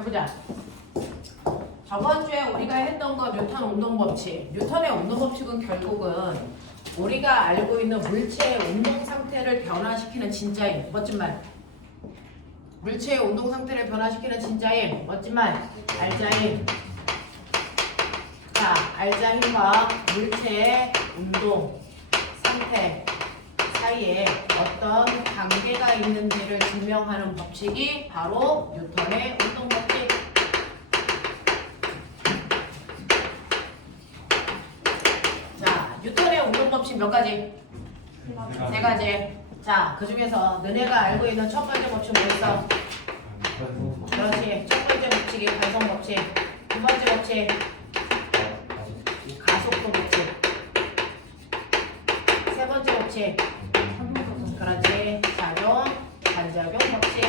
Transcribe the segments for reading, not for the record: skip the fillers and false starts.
해보자. 저번 주에 우리가 했던 거 뉴턴 운동법칙. 뉴턴의 운동법칙은 결국은 우리가 알고 있는 물체의 운동 상태를 변화시키는 진짜임. 멋진 말. 물체의 운동 상태를 변화시키는 진짜임. 멋진 말. 알자힘. 자, 알자힘과 물체의 운동 상태 사이에 어떤 관계가 있는지를 증명하는 법칙이 바로 뉴턴의 운동법칙. 자, 뉴턴의 운동법칙 몇 가지? 세 가지. 자, 그 중에서 너네가 알고 있는 첫 번째 법칙 뭐였어? 그렇지. 첫 번째 법칙이 관성 법칙. 두 번째 법칙 가속도 법칙. 세 번째 법칙 그렇지. 작용, 반작용 법칙.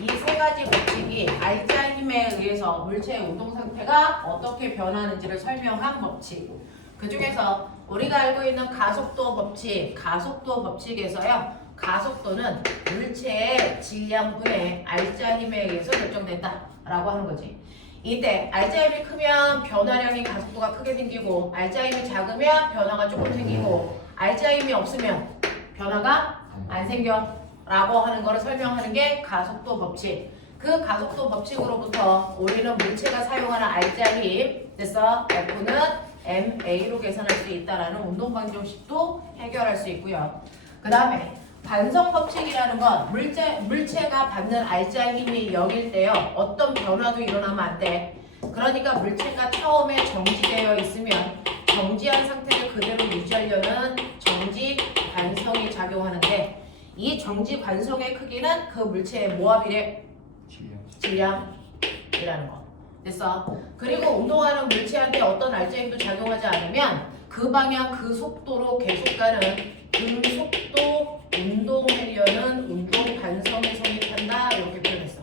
이 세 가지 법칙이 알자힘에 의해서 물체의 운동 상태가 어떻게 변하는지를 설명한 법칙. 그 중에서 우리가 알고 있는 가속도 법칙, 가속도 법칙에서요. 가속도는 물체의 질량분의 알자힘에 의해서 결정된다 라고 하는 거지. 이때 알자힘이 크면 변화량이 가속도가 크게 생기고 알자힘이 작으면 변화가 조금 생기고 알자힘이 없으면 변화가 안 생겨 라고 하는 거를 설명하는 게 가속도 법칙. 그 가속도 법칙으로부터 우리는 물체가 사용하는 알자힘 됐어? F는 MA로 계산할 수 있다라는 운동방정식도 해결할 수 있고요. 그 다음에 관성 법칙이라는 건 물체가 받는 알자힘이 0일 때요. 어떤 변화도 일어나면 안 돼. 그러니까 물체가 처음에 정지되어 있으면 정지한 상태를 그대로 유지하려는 정지 관성이 작용하는데 이 정지 관성의 크기는 그 물체의 모압이래. 질량이라는 거. 됐어? 그리고 운동하는 물체한테 어떤 알자힘도 작용하지 않으면 그 방향 그 속도로 계속 가는 등속도 운동하려는 운동 관성에 성립한다 이렇게 표현했어.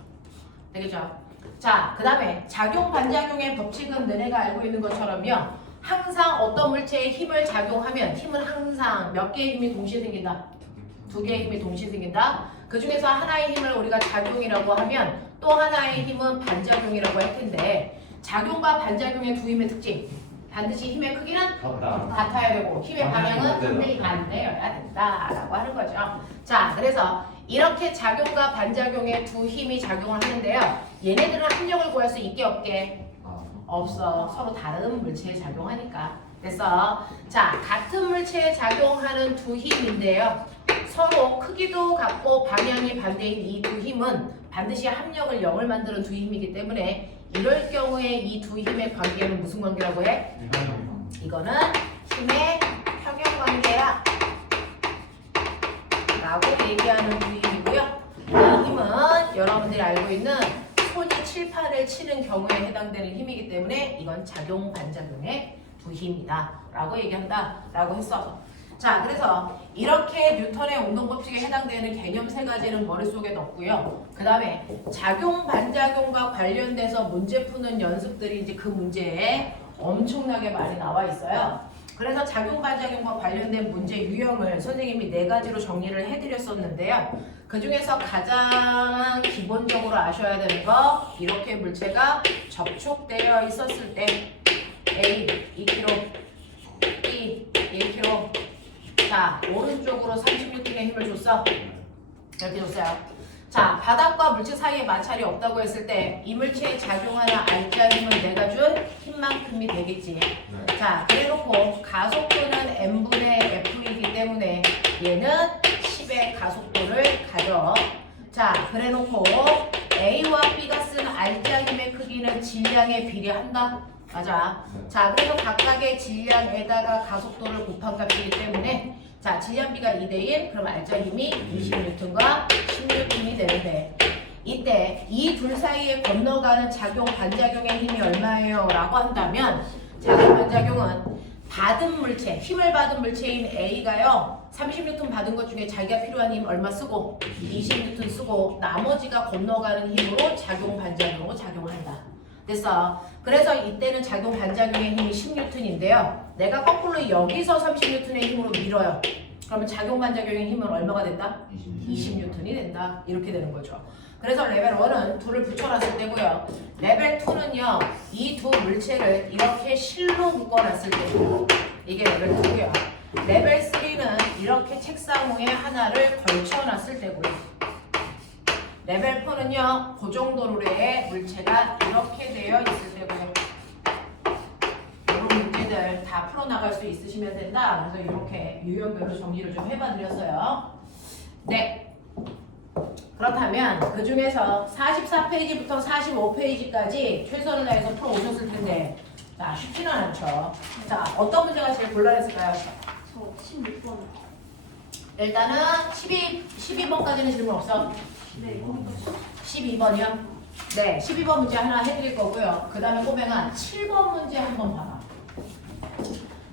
되겠죠? 자, 그 다음에 작용 반작용의 법칙은 너네가 알고 있는 것처럼요. 항상 어떤 물체에 힘을 작용하면 힘은 항상 몇 개의 힘이 동시에 생긴다? 두 개의 힘이 동시에 생긴다. 그 중에서 하나의 힘을 우리가 작용이라고 하면 또 하나의 힘은 반작용이라고 할 텐데 작용과 반작용의 두 힘의 특징. 반드시 힘의 크기는 같아야 되고 힘의 방향은 상당히 반대여야 된다라고 하는 거죠. 자, 그래서 이렇게 작용과 반작용의 두 힘이 작용을 하는데요. 얘네들은 합력을 구할 수 있게 없게? 없어. 서로 다른 물체에 작용하니까. 됐어. 자, 같은 물체에 작용하는 두 힘인데요. 서로 크기도 같고 방향이 반대인 이 두 힘은 반드시 합력을 0을 만드는 두 힘이기 때문에 이럴 경우에 이 두 힘의 관계는 무슨 관계라고 해? 이거는 힘의 평형관계야 라고 얘기하는 두 힘이고요. 이 힘은 여러분들이 알고 있는 손이 칠판을 치는 경우에 해당되는 힘이기 때문에 이건 작용 반작용의 두 힘이다 라고 얘기한다 라고 했어. 자, 그래서 이렇게 뉴턴의 운동법칙에 해당되는 개념 세 가지는 머릿속에 넣고요. 그 다음에 작용 반작용과 관련돼서 문제 푸는 연습들이 이제 그 문제에 엄청나게 많이 나와 있어요. 그래서 작용 반작용과 관련된 문제 유형을 선생님이 네 가지로 정리를 해드렸었는데요. 그 중에서 가장 기본적으로 아셔야 되는 거, 이렇게 물체가 접촉되어 있었을 때 A 2kg, B 1kg. 자, 오른쪽으로 30N의 힘을 줬어. 이렇게 줬어요. 자, 바닥과 물체 사이에 마찰이 없다고 했을 때 이 물체에 작용하는 알자힘은 내가 준 힘만큼이 되겠지. 자, 그래놓고 가속도는 M분의 F이기 때문에 얘는 10의 가속도를 가져. 자, 그래놓고 A와 B가 쓴 알자힘의 크기는 질량에 비례한다. 맞아. 자, 그래서 각각의 질량에다가 가속도를 곱한 값이기 때문에 자, 질량비가 2대1 그럼 알자힘이 20N과 10N이 되는데 이때 이 둘 사이에 건너가는 작용 반작용의 힘이 얼마예요? 라고 한다면 작용 반작용은 받은 물체, 힘을 받은 물체인 A가요 30N 받은 것 중에 자기가 필요한 힘 얼마 쓰고 20N 쓰고 나머지가 건너가는 힘으로 작용 반작용으로 작용을 한다. 됐어. 그래서 이때는 작용 반작용의 힘이 10N인데요. 내가 거꾸로 여기서 30N의 힘으로 밀어요. 그러면 작용 반작용의 힘은 얼마가 된다? 20. 20N이 된다. 이렇게 되는 거죠. 그래서 레벨 1은 둘을 붙여놨을 때고요. 레벨 2는요. 이 두 물체를 이렇게 실로 묶어놨을 때고요. 이게 레벨 2고요. 레벨 3는 이렇게 책상 위에 하나를 걸쳐놨을 때고요. 레벨 4는요. 그 정도로의 물체가 이렇게 되어 있을 때고요. 이런 문제들 다 풀어나갈 수 있으시면 된다. 그래서 이렇게 유형별로 정리를 좀 해봐드렸어요. 네. 그렇다면 그 중에서 44페이지부터 45페이지까지 최선을 다해서 풀어오셨을 텐데 자, 쉽지는 않죠. 자, 어떤 문제가 제일 곤란했을까요? 저 16번. 일단은 12번까지는 질문 없어? 네, 거기까지. 12번이요? 네, 12번 문제 하나 해드릴 거고요. 그 다음에 꼬맹아 7번 문제 한번 봐봐.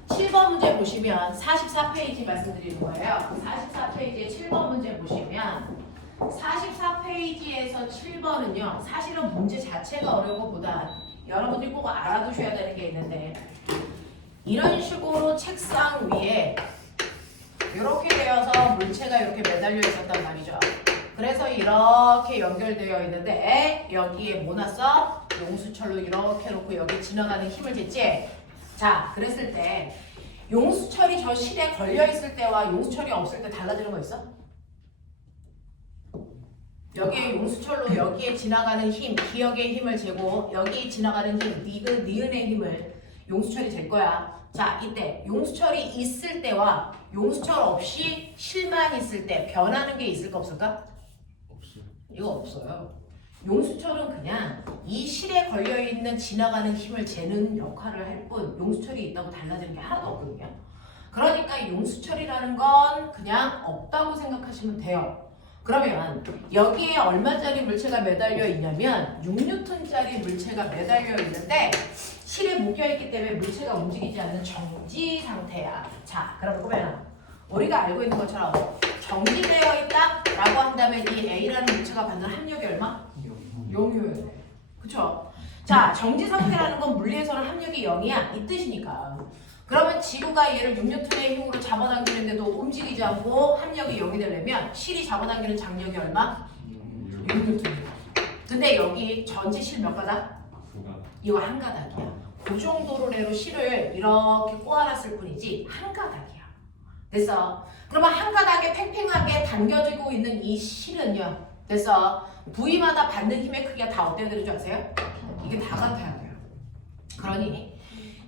7번 문제 보시면 44페이지 말씀드리는 거예요. 44페이지에 7번 문제 보시면 44페이지에서 7번은요. 사실은 문제 자체가 어려운 것보다 여러분들이 꼭 알아두셔야 되는 게 있는데 이런 식으로 책상 위에 이렇게 되어서 물체가 이렇게 매달려 있었단 말이죠. 그래서 이렇게 연결되어 있는데 여기에 뭐 놨어? 용수철로 이렇게 놓고 여기 지나가는 힘을 줬지? 자, 그랬을 때 용수철이 저 실에 걸려 있을 때와 용수철이 없을 때 달라지는 거 있어? 여기에 용수철로 여기에 지나가는 힘, 기역의 힘을 재고 여기 지나가는 힘, 니은의 힘을 용수철이 잴 거야. 자, 이때 용수철이 있을 때와 용수철 없이 실만 있을 때 변하는 게 있을까 없을까? 없어요. 이거 없어요. 용수철은 그냥 이 실에 걸려있는 지나가는 힘을 재는 역할을 할 뿐 용수철이 있다고 달라지는 게 하나도 없거든요. 그러니까 용수철이라는 건 그냥 없다고 생각하시면 돼요. 그러면 여기에 얼마짜리 물체가 매달려 있냐면 6N짜리 물체가 매달려 있는데 실에 묶여있기 때문에 물체가 움직이지 않는 정지 상태야. 자, 그럼 꼬매나 우리가 알고 있는 것처럼 정지되어 있다 라고 한다면 이 A라는 물체가 받는 합력이 얼마? 0이어야 돼. 그쵸? 자, 정지 상태라는 건 물리에서는 합력이 0이야. 이 뜻이니까. 그러면 지구가 얘를 6N의 힘으로 잡아당기는데도 움직이지 않고 합력이 0이 되려면 실이 잡아당기는 장력이 얼마? 6N. 근데 여기 전체 실 몇 가닥? 이거 한 가닥이야. 그 정도로 내로 실을 이렇게 꼬아놨을 뿐이지 한 가닥이야. 됐어? 그러면 한 가닥에 팽팽하게 당겨지고 있는 이 실은요. 됐어? 부위마다 받는 힘의 크기가 다 어때야 되는 줄 아세요? 이게 다 같아야 돼요. 그러니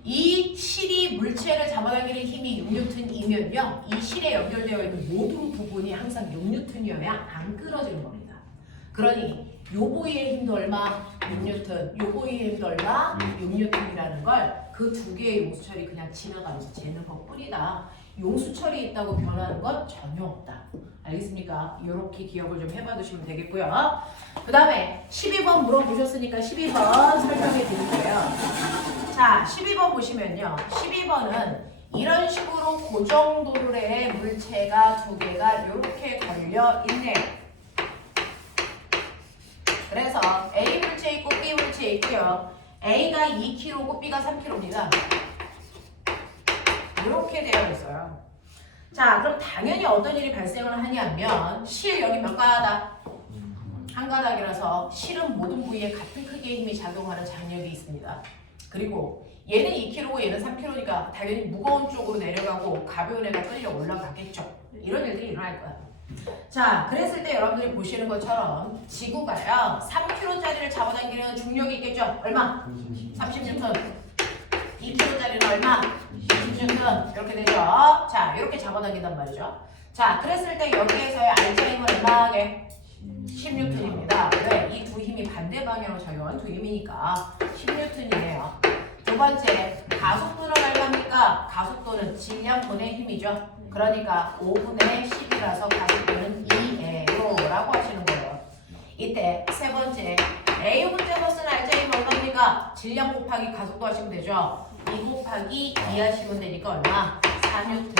이 실이 물체를 잡아당기는 힘이 6N이면요. 이 실에 연결되어 있는 모든 부분이 항상 6N이어야 안 끊어지는 겁니다. 그러니 요 부위의 힘도 얼마? 6N. 요 부위의 힘도 얼마? 6N이라는 걸 그 두 개의 용수철이 그냥 지나가면서 재는 것뿐이다. 용수철이 있다고 변하는 건 전혀 없다. 알겠습니까? 이렇게 기억을 좀 해봐 두시면 되겠고요. 그 다음에 12번 물어보셨으니까 12번 설명해 드릴게요. 자, 12번 보시면요. 12번은 이런 식으로 고정도로의 물체가 두 개가 이렇게 걸려 있네요. 그래서 A 물체 있고 B 물체 있고요. A가 2kg고 B가 3kg입니다. 이렇게 되어 있어요. 자, 그럼 당연히 어떤 일이 발생을 하냐면 실 여기 몇 가닥? 한 가닥이라서 실은 모든 부위에 같은 크기의 힘이 작용하는 장력이 있습니다. 그리고 얘는 2kg고 얘는 3kg니까 당연히 무거운 쪽으로 내려가고 가벼운 애가 끌려 올라가겠죠. 이런 일들이 일어날 거야. 자, 그랬을 때 여러분들이 보시는 것처럼 지구가요 3kg짜리를 잡아당기는 중력이 있겠죠. 얼마? 30N. 2kg짜리는 얼마? 20N. 이렇게 되죠. 자, 이렇게 잡아당긴단 말이죠. 자, 그랬을 때 여기에서의 알자 힘은 얼마게? 16N입니다. 왜? 이 두 힘이 반대 방향으로 작용하는 두 힘이니까 16N이네요. 두 번째, 가속도는 얼마입니까? 가속도는 질량분의 힘이죠. 그러니까 5분의 10이라서 가속도는 2A로 라고 하시는 거예요. 이때 세 번째, A 문제에서 쓴 알자 힘은 얼마입니까? 질량 곱하기 가속도 하시면 되죠. 2 곱하기 2 하시면 되니까 얼마? 4N.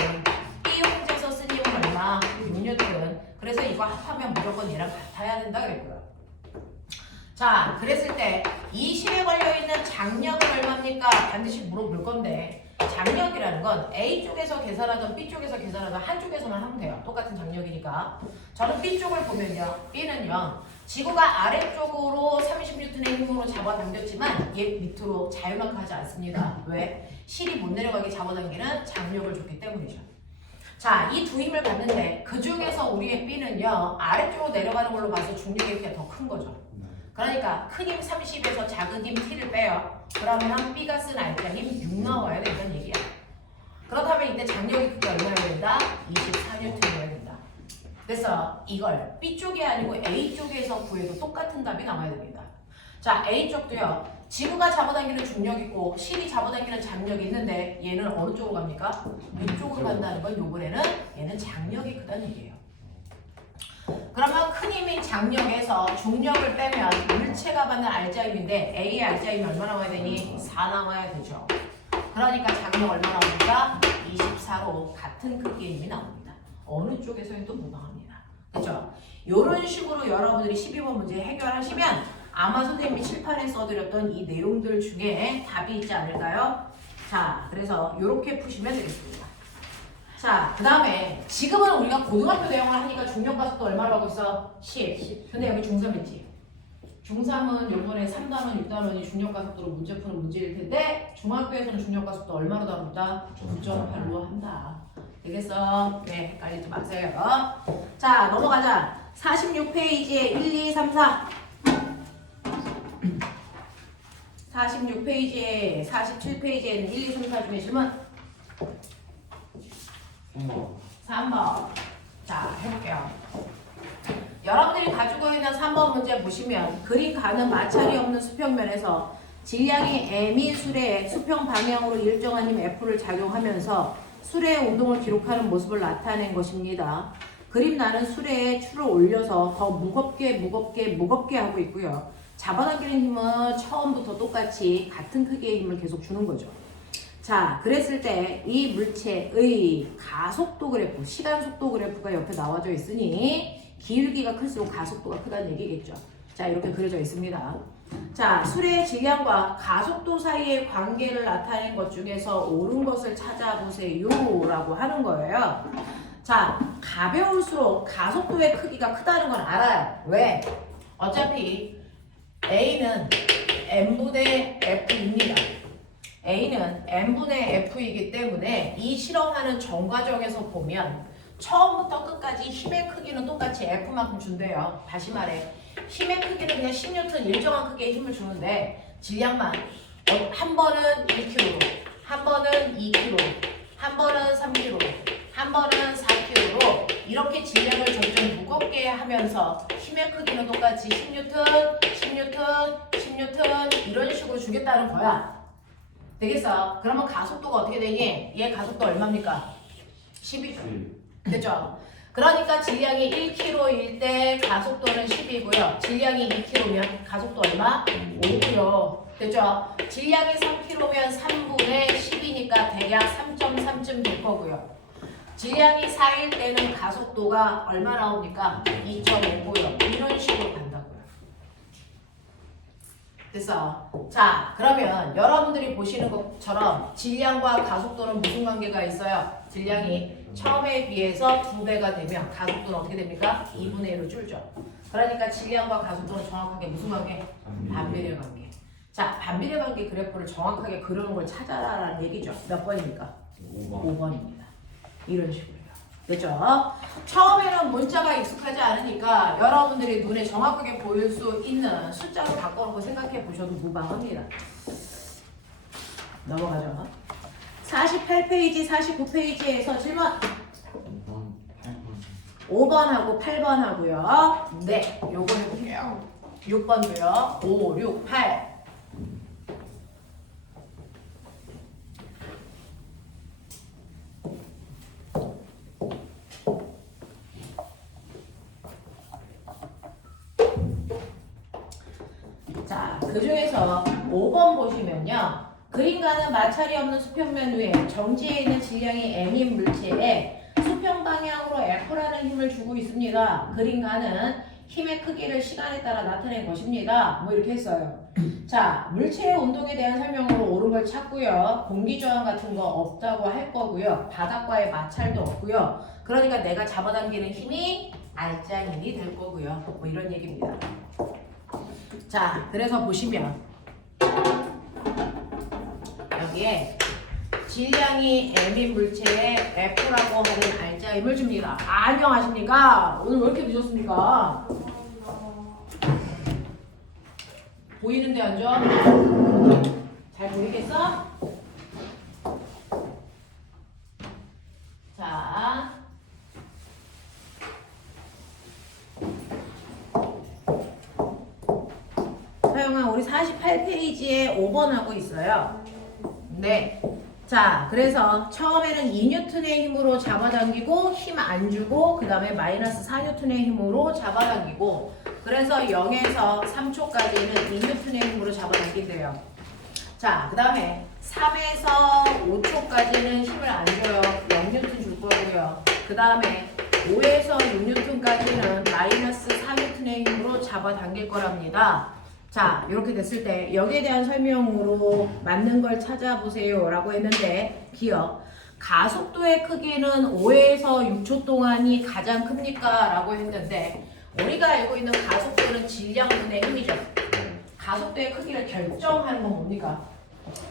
B 문제에서 쓴 힘은 얼마? 6N. 그래서 이거 합하면 무조건 얘랑 같아야 된다 그랬고요. 자, 그랬을 때 이 실에 걸려있는 장력은 얼마입니까? 반드시 물어볼 건데 장력이라는 건 A쪽에서 계산하든 B쪽에서 계산하든 한쪽에서만 하면 돼요. 똑같은 장력이니까. 저는 B쪽을 보면요. B는요. 지구가 아래쪽으로 30N의 힘으로 잡아당겼지만 얘 밑으로 자유낙하하지 않습니다. 왜? 실이 못 내려가게 잡아당기는 장력을 줬기 때문이죠. 자, 이 두 힘을 봤는데 그 중에서 우리의 B는요. 아래쪽으로 내려가는 걸로 봐서 중력의 크기가 더 큰 거죠. 그러니까 큰 힘 30에서 작은 힘 T를 빼요. 그러면 B가 쓴 알짜 힘 6 나와야 된다는 얘기야. 그렇다면 이때 장력의 크기가 얼마나 된다? 24N이어야 된다. 그래서 이걸 B쪽이 아니고 A쪽에서 구해도 똑같은 답이 나와야 됩니다. 자, A쪽도요. 지구가 잡아당기는 중력이 있고 실이 잡아당기는 장력이 있는데 얘는 어느 쪽으로 갑니까? 위쪽으로 간다는 건 요번에는 얘는 장력이 크다는 얘기예요. 그러면 큰 힘인 장력에서 중력을 빼면 물체가 받는 알짜힘인데 A의 알짜힘이 얼마 나와야 되니? 4 나와야 되죠. 그러니까 장력 얼마 나옵니까? 24로 같은 크기의 힘이 나옵니다. 어느 쪽에서도 무방합니다. 그렇죠? 이런 식으로 여러분들이 12번 문제 해결하시면 아마 선생님이 칠판에 써드렸던 이 내용들 중에 답이 있지 않을까요? 자, 그래서 이렇게 푸시면 되겠습니다. 자, 그 다음에 지금은 우리가 고등학교 내용을 하니까 중력가속도 얼마로 하고 있어? 10. 근데 여기 중3이지. 중3은 요번에 3단원, 6단원이 중력가속도로 문제 푸는 문제일 텐데 중학교에서는 중력가속도 얼마로 다룬다? 9.8로 한다. 되겠어? 네, 헷갈리지 마세요. 자, 넘어가자. 46페이지에 1, 2, 3, 4. 46페이지에 47페이지에는 1, 2, 3, 4 중에 질문 3번. 자, 해볼게요. 여러분들이 가지고 있는 3번 문제 보시면 그림 가는 마찰이 없는 수평면에서 질량이 m인 수레에 수평 방향으로 일정한 힘 F를 작용하면서 수레의 운동을 기록하는 모습을 나타낸 것입니다. 그림 나는 수레에 줄을 올려서 더 무겁게 하고 있고요. 잡아당기는 힘은 처음부터 똑같이 같은 크기의 힘을 계속 주는 거죠. 자, 그랬을 때 이 물체의 가속도 그래프, 시간 속도 그래프가 옆에 나와져 있으니 기울기가 클수록 가속도가 크다는 얘기겠죠. 자, 이렇게 그려져 있습니다. 자, 수레의 질량과 가속도 사이의 관계를 나타낸 것 중에서 옳은 것을 찾아보세요 라고 하는 거예요. 자, 가벼울수록 가속도의 크기가 크다는 건 알아요. 왜? 어차피 A는 M분의 F입니다. A는 M분의 F이기 때문에 이 실험하는 전 과정에서 보면 처음부터 끝까지 힘의 크기는 똑같이 F만큼 준대요. 다시 말해 힘의 크기는 그냥 10N 일정한 크기의 힘을 주는데 질량만 한 번은 1kg, 한 번은 2kg, 한 번은 3kg, 한 번은 4kg로 이렇게 질량을 점점 무겁게 하면서 힘의 크기는 똑같이 10N, 10N, 10N 이런 식으로 주겠다는 거야. 되겠어? 그러면 가속도가 어떻게 되니? 얘 가속도 얼마입니까? 12. 됐죠? 그러니까 질량이 1kg일 때 가속도는 10이고요. 질량이 2kg면 가속도 얼마? 5고요. 됐죠? 질량이 3kg면 3분의 10이니까 대략 3.3쯤 될 거고요. 질량이 4일 때는 가속도가 얼마 나옵니까? 2.5고요. 이런 식으로 간다고요. 됐어? 자, 그러면 여러분들이 보시는 것처럼 질량과 가속도는 무슨 관계가 있어요? 질량이 처음에 비해서 2배가 되면 가속도는 어떻게 됩니까? 2분의 1로 줄죠. 그러니까 질량과 가속도는 정확하게 무슨 관계? 반비례 관계. 자, 반비례 관계 그래프를 정확하게 그려놓은 걸 찾아라라는 얘기죠. 몇 번입니까? 5번입니다. 이런 식으로요. 됐죠? 처음에는 문자가 익숙하지 않으니까 여러분들이 눈에 정확하게 보일 수 있는 숫자로 바꿔놓고 생각해 보셔도 무방합니다. 넘어가죠. 48페이지, 49페이지에서 질문 5번하고 8번 하고요. 네, 요거 해볼게요. 6번도요. 5, 6, 8. 자, 그 중에서 5번 보시면요. 그림과는 마찰이 없는 수평면 위에 정지해 있는 질량이 m인 물체에 수평 방향으로 F라는 힘을 주고 있습니다. 그림과는 힘의 크기를 시간에 따라 나타낸 것입니다. 뭐 이렇게 했어요. 자, 물체의 운동에 대한 설명으로 옳은 걸 찾고요. 공기 저항 같은 거 없다고 할 거고요. 바닥과의 마찰도 없고요. 그러니까 내가 잡아당기는 힘이 알짱임이 될 거고요. 뭐 이런 얘기입니다. 자, 그래서 보시면 여기에 질량이 M인 물체에 F라고 하는 알짜임을 줍니다. 안녕하십니까? 오늘 왜 이렇게 늦었습니까? 보이는데 앉아? 잘 보이겠어? 자, 서영아, 우리 48페이지에 5번 하고 있어요. 네. 자, 그래서 처음에는 2N의 힘으로 잡아당기고 힘 안 주고 그 다음에 마이너스 4N의 힘으로 잡아당기고 그래서 0에서 3초까지는 2N의 힘으로 잡아당긴대요. 자, 그 다음에 3에서 5초까지는 힘을 안 줘요. 0N 줄 거고요. 그 다음에 5에서 6N까지는 마이너스 4N의 힘으로 잡아당길 거랍니다. 자, 이렇게 됐을 때 여기에 대한 설명으로 맞는 걸 찾아보세요 라고 했는데 기억, 가속도의 크기는 5에서 6초 동안이 가장 큽니까? 라고 했는데 우리가 알고 있는 가속도는 질량분의 힘이죠. 가속도의 크기를 결정하는 건 뭡니까?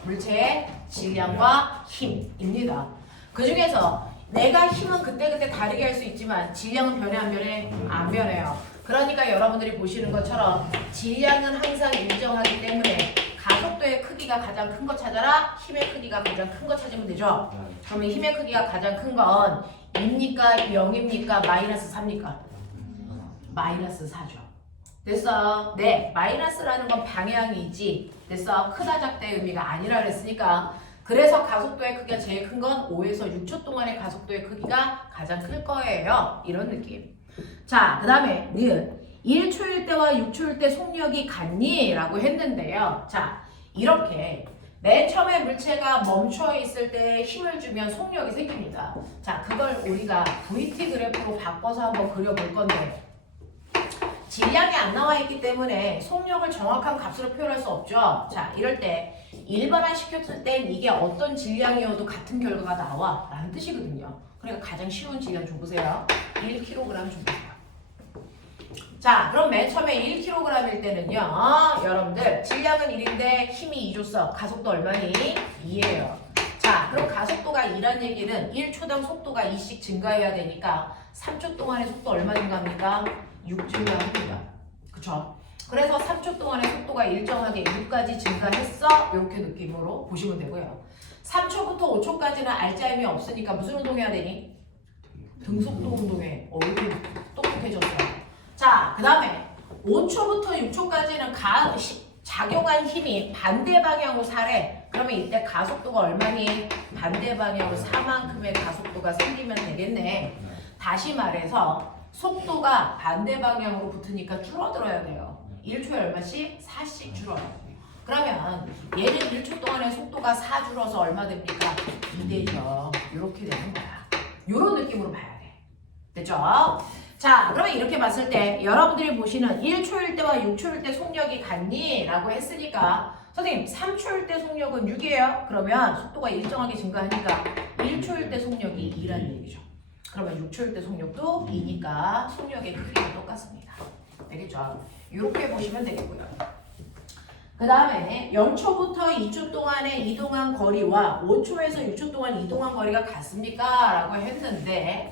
물체의 질량과 힘입니다. 그 중에서 내가 힘은 그때그때 다르게 할 수 있지만 질량은 변해 안 변해? 안 변해요. 그러니까 여러분들이 보시는 것처럼 질량은 항상 일정하기 때문에 가속도의 크기가 가장 큰 거 찾아라. 힘의 크기가 가장 큰 거 찾으면 되죠. 그러면 힘의 크기가 가장 큰 건 2입니까? 0입니까? 마이너스 3입니까? 마이너스 4죠. 됐어? 네, 마이너스라는 건 방향이지. 됐어? 크다 작다의 의미가 아니라 그랬으니까. 그래서 가속도의 크기가 제일 큰 건 5에서 6초 동안의 가속도의 크기가 가장 클 거예요. 이런 느낌. 자, 그 다음에 니은 1초일 때와 6초일 때 속력이 같니? 라고 했는데요. 자, 이렇게 맨 처음에 물체가 멈춰 있을 때 힘을 주면 속력이 생깁니다. 자, 그걸 우리가 VT 그래프로 바꿔서 한번 그려볼 건데 질량이 안 나와 있기 때문에 속력을 정확한 값으로 표현할 수 없죠. 자, 이럴 때 일반화 시켰을 땐 이게 어떤 질량이어도 같은 결과가 나와 라는 뜻이거든요. 그러니까 가장 쉬운 질량 줘보세요. 1kg 줘보세요. 자, 그럼 맨 처음에 1kg일 때는요, 여러분들 질량은 1인데 힘이 2줬어. 가속도 얼마니? 2예요. 자, 그럼 가속도가 2란 얘기는 1초당 속도가 2씩 증가해야 되니까 3초 동안의 속도 얼마 증가합니까? 6 증가합니다. 그쵸? 그래서 3초 동안의 속도가 일정하게 6까지 증가했어. 이렇게 느낌으로 보시면 되고요. 3초부터 5초까지는 알짜임이 없으니까 무슨 운동해야 되니? 등속도 운동해. 이렇게 똑똑해졌어요. 자, 그 다음에 5초부터 6초까지는 작용한 힘이 반대 방향으로 사래. 그러면 이때 가속도가 얼마니? 반대 방향으로 4만큼의 가속도가 생기면 되겠네. 다시 말해서 속도가 반대 방향으로 붙으니까 줄어들어야 돼요. 1초에 얼마씩? 4씩 줄어요. 그러면 얘는 1초 동안의 속도가 4 줄어서 얼마 됩니까? 2되죠. 이렇게 되는 거야. 이런 느낌으로 봐야 돼. 됐죠? 자, 그러면 이렇게 봤을 때 여러분들이 보시는 1초일 때와 6초일 때 속력이 같니? 라고 했으니까 선생님 3초일 때 속력은 6이에요. 그러면 속도가 일정하게 증가하니까 1초일 때 속력이 2라는 얘기죠. 그러면 6초일 때 속력도 2니까 속력의 크기가 똑같습니다. 알겠죠? 이렇게 보시면 되겠고요. 그 다음에 0초부터 2초 동안에 이동한 거리와 5초에서 6초 동안 이동한 거리가 같습니까? 라고 했는데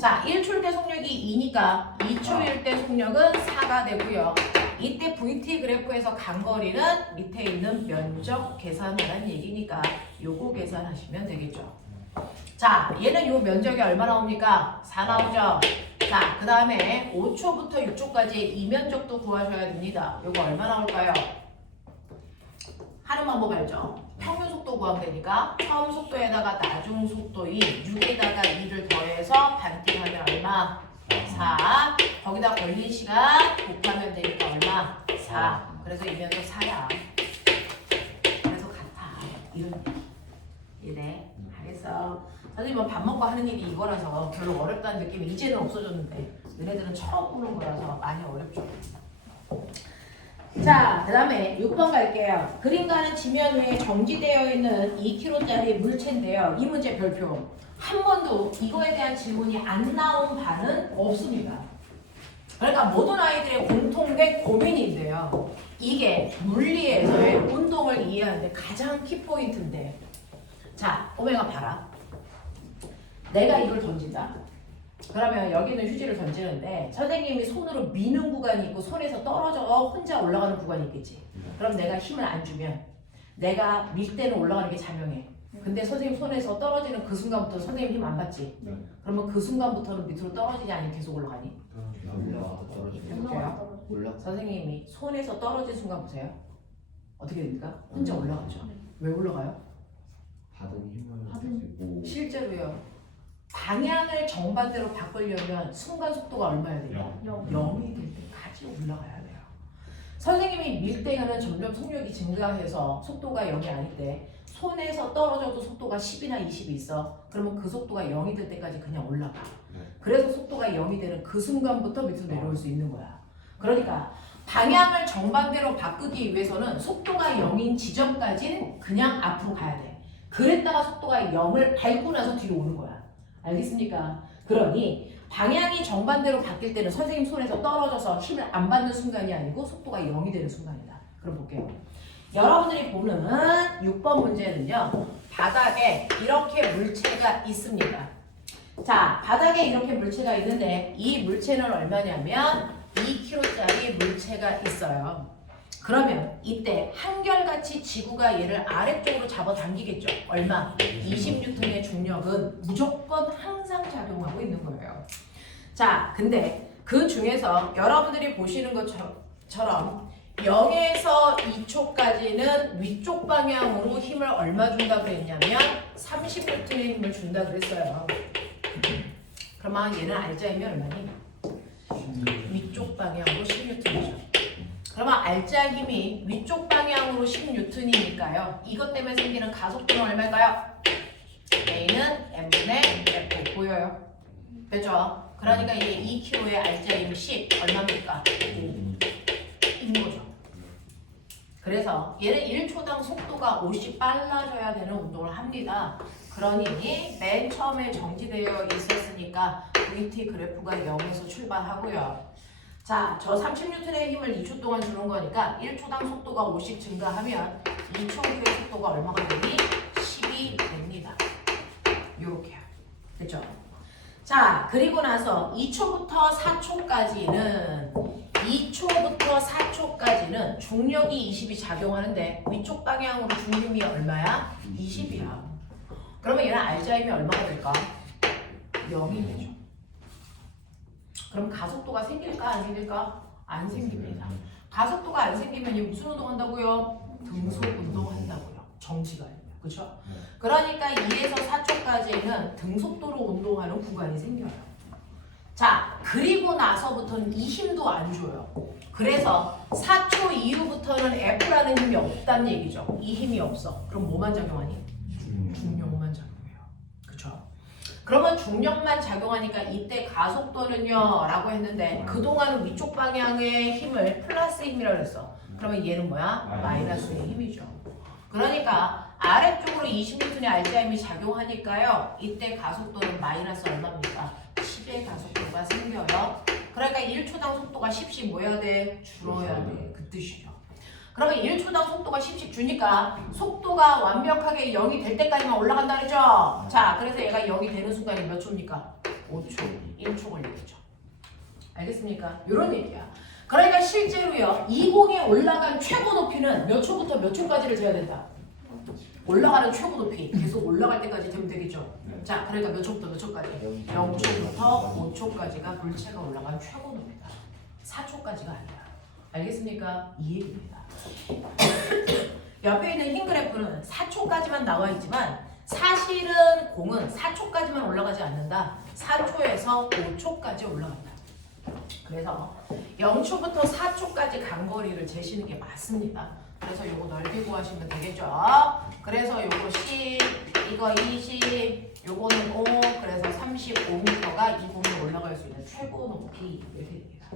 자, 1초일 때 속력이 2니까 2초일 때 속력은 4가 되고요. 이때 VT 그래프에서 간 거리는 밑에 있는 면적 계산하라는 얘기니까 요거 계산하시면 되겠죠. 자, 얘는 요 면적이 얼마 나옵니까? 4 나오죠? 자, 그 다음에 5초부터 6초까지 이 면적도 구하셔야 됩니다. 요거 얼마 나올까요? 하는 방법 알죠? 평균 속도 구하면 되니까 처음 속도에다가 나중 속도인 6에다가 2를 더해서 반띵하면 얼마? 4. 거기다 걸린 시간 곱하면 되니까 얼마? 4. 그래서 이 면적 4야. 그래서 같아. 이런 얘기. 이래. 알겠어. 선생님 뭐 밥 먹고 하는 일이 이거라서 별로 어렵다는 느낌이 이제는 없어졌는데 너네들은 처음 보는 거라서 많이 어렵죠. 자, 그 다음에 6번 갈게요. 그림과는 지면 위에 정지되어 있는 2kg짜리 물체인데요. 이 문제 별표. 한 번도 이거에 대한 질문이 안 나온 바는 없습니다. 그러니까 모든 아이들의 공통된 고민인데요. 이게 물리에서의 운동을 이해하는데 가장 키포인트인데, 자, 오메가 봐라. 내가 이걸 던진다. 그러면 여기는 휴지를 던지는데 선생님이 손으로 미는 구간이 있고 손에서 떨어져 혼자 올라가는 구간이 있겠지. 그럼 내가 힘을 안 주면 내가 밀 때는 올라가는 게 자명해. 근데 선생님 손에서 떨어지는 그 순간부터 선생님 힘 안 받지? 네. 그러면 그 순간부터는 밑으로 떨어지지 아니면 계속 올라가니? 올라가. 볼게요. 선생님이 손에서 떨어진 순간 보세요. 어떻게 됩니까? 혼자 올라가죠. 왜 올라가요? 받은 힘을 받은 가지고 실제로요. 방향을 정반대로 바꾸려면 순간 속도가 얼마야 돼요? 0이 될 때까지 올라가야 돼요. 선생님이 밀 때는 점점 속력이 증가해서 속도가 0이 아닐 때 손에서 떨어져도 속도가 10이나 20이 있어. 그러면 그 속도가 0이 될 때까지 그냥 올라가. 그래서 속도가 0이 되는 그 순간부터 밑으로 내려올 수 있는 거야. 그러니까 방향을 정반대로 바꾸기 위해서는 속도가 0인 지점까지는 그냥 앞으로 가야 돼. 그랬다가 속도가 0을 밟고 나서 뒤로 오는 거야. 알겠습니까? 그러니 방향이 정반대로 바뀔 때는 선생님 손에서 떨어져서 힘을 안 받는 순간이 아니고 속도가 0이 되는 순간이다. 그럼 볼게요. 여러분들이 보는 6번 문제는요. 바닥에 이렇게 물체가 있습니다. 자, 바닥에 이렇게 물체가 있는데 이 물체는 얼마냐면 2kg짜리 물체가 있어요. 그러면 이때 한결같이 지구가 얘를 아래쪽으로 잡아당기겠죠. 얼마? 20N의 중력은 무조건 항상 작용하고 있는 거예요. 자, 근데 그 중에서 여러분들이 보시는 것처럼 0에서 2초까지는 위쪽 방향으로 힘을 얼마 준다 그랬냐면 30N의 힘을 준다 그랬어요. 그러면 얘는 알짜이면 얼마니? 위쪽 방향으로 10N이죠. 그러면 알짜 힘이 위쪽 방향으로 10N이니까요. 이것 때문에 생기는 가속도는 얼마일까요? A는 M분의 F 보여요? 됐죠? 그러니까 이게 2kg의 알짜 힘이 10 얼마입니까? 5인 거죠. 그래서 얘는 1초당 속도가 50 빨라져야 되는 운동을 합니다. 그러니 맨 처음에 정지되어 있었으니까 VT 그래프가 0에서 출발하고요. 자, 저 30N의 힘을 2초 동안 주는 거니까 1초당 속도가 50 증가하면 2초 후의 속도가 얼마가 되니? 10이 됩니다. 요렇게요. 됐죠? 자, 그리고 나서 2초부터 4초까지는 중력이 20이 작용하는데 위쪽 방향으로 중심이 얼마야? 20이야. 그러면 얘는 알짜 힘이 얼마가 될까? 0이 되죠. 그럼 가속도가 생길까 안 생길까? 안 생깁니다. 가속도가 안 생기면 얘 무슨 운동 한다고요? 등속 운동 한다고요. 정지가 아니면. 그렇죠? 그러니까 2에서 4초까지는 등속도로 운동하는 구간이 생겨요. 자, 그리고 나서부터는 이 힘도 안 줘요. 그래서 4초 이후부터는 F라는 힘이 없다는 얘기죠. 이 힘이 없어. 그럼 뭐만 작용하니? 중력만 작용해요. 그렇죠? 그러면 중력만 작용하니까 이때 가속도는요 라고 했는데 그동안은 위쪽 방향의 힘을 플러스 힘이라고 했어. 그러면 얘는 뭐야? 마이너스의 힘이죠. 그러니까 아래쪽으로 20N의 알짜 힘이 작용하니까요 이때 가속도는 마이너스 얼마입니까? 10의 가속도가 생겨요. 그러니까 1초당 속도가 10씩 뭐 해야 돼? 줄어야 돼. 그 뜻이죠. 그러면 1초당 속도가 10씩 주니까 속도가 완벽하게 0이 될 때까지만 올라간다 그랬죠? 자, 그래서 얘가 0이 되는 순간이 몇 초입니까? 5초, 1초 걸리겠죠. 알겠습니까? 이런 얘기야. 그러니까 실제로요, 20에 올라간 최고 높이는 몇 초부터 몇 초까지를 재야 된다? 올라가는 최고 높이, 계속 올라갈 때까지 되면 되겠죠? 자, 그러니까 몇 초부터 몇 초까지? 0초부터 5초까지가 물체가 올라간 최고 높이다. 4초까지가 아니야. 알겠습니까? 이 얘기입니다. 옆에 있는 흰 그래프는 4초까지만 나와 있지만 사실은 공은 4초까지만 올라가지 않는다. 4초에서 5초까지 올라간다. 그래서 0초부터 4초까지 간 거리를 재시는 게 맞습니다. 그래서 요거 넓게 구하시면 되겠죠. 그래서 요거 10, 이거 20, 요거는 5, 그래서 35m가 이 부분에 올라갈 수 있는 최고 높이 이렇게 됩니다.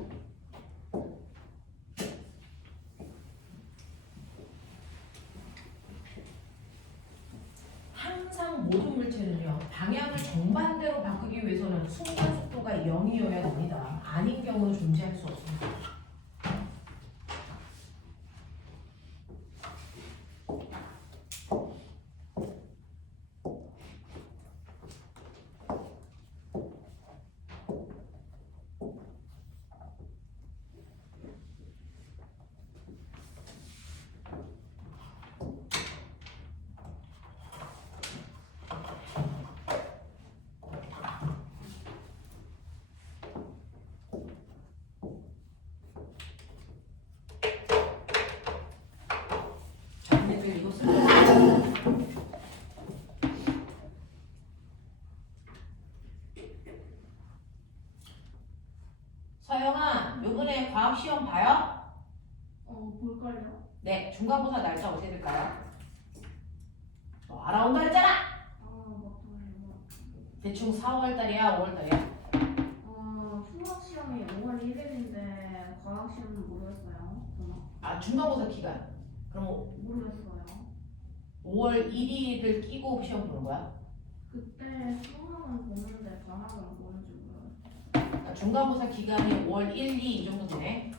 항상 모든 물체는요, 방향을 정반대로 바꾸기 위해서는 순간 속도가 0이어야 됩니다. 아닌 경우는 존재할 수 없습니다. 자기네들 이거 쓰고 서영아, 요번에 과학 시험 봐요? 볼걸요? 네, 중간고사 날짜 어떻게 될까요? 너 알아온다 했잖아. 맞아요. 대충 4월 달이야, 5월 달이야? 수학 시험이 5월 1일인데 과학 시험은 모르겠어요. 아, 중간고사 기간. 그럼 모르겠어요. 5월 1일을 끼고 시험 보는 거야? 그때 수학은 보는데 과학은 보는지 몰라요. 그러니까 중간고사 기간이 5월 1, 2 이 정도 되네.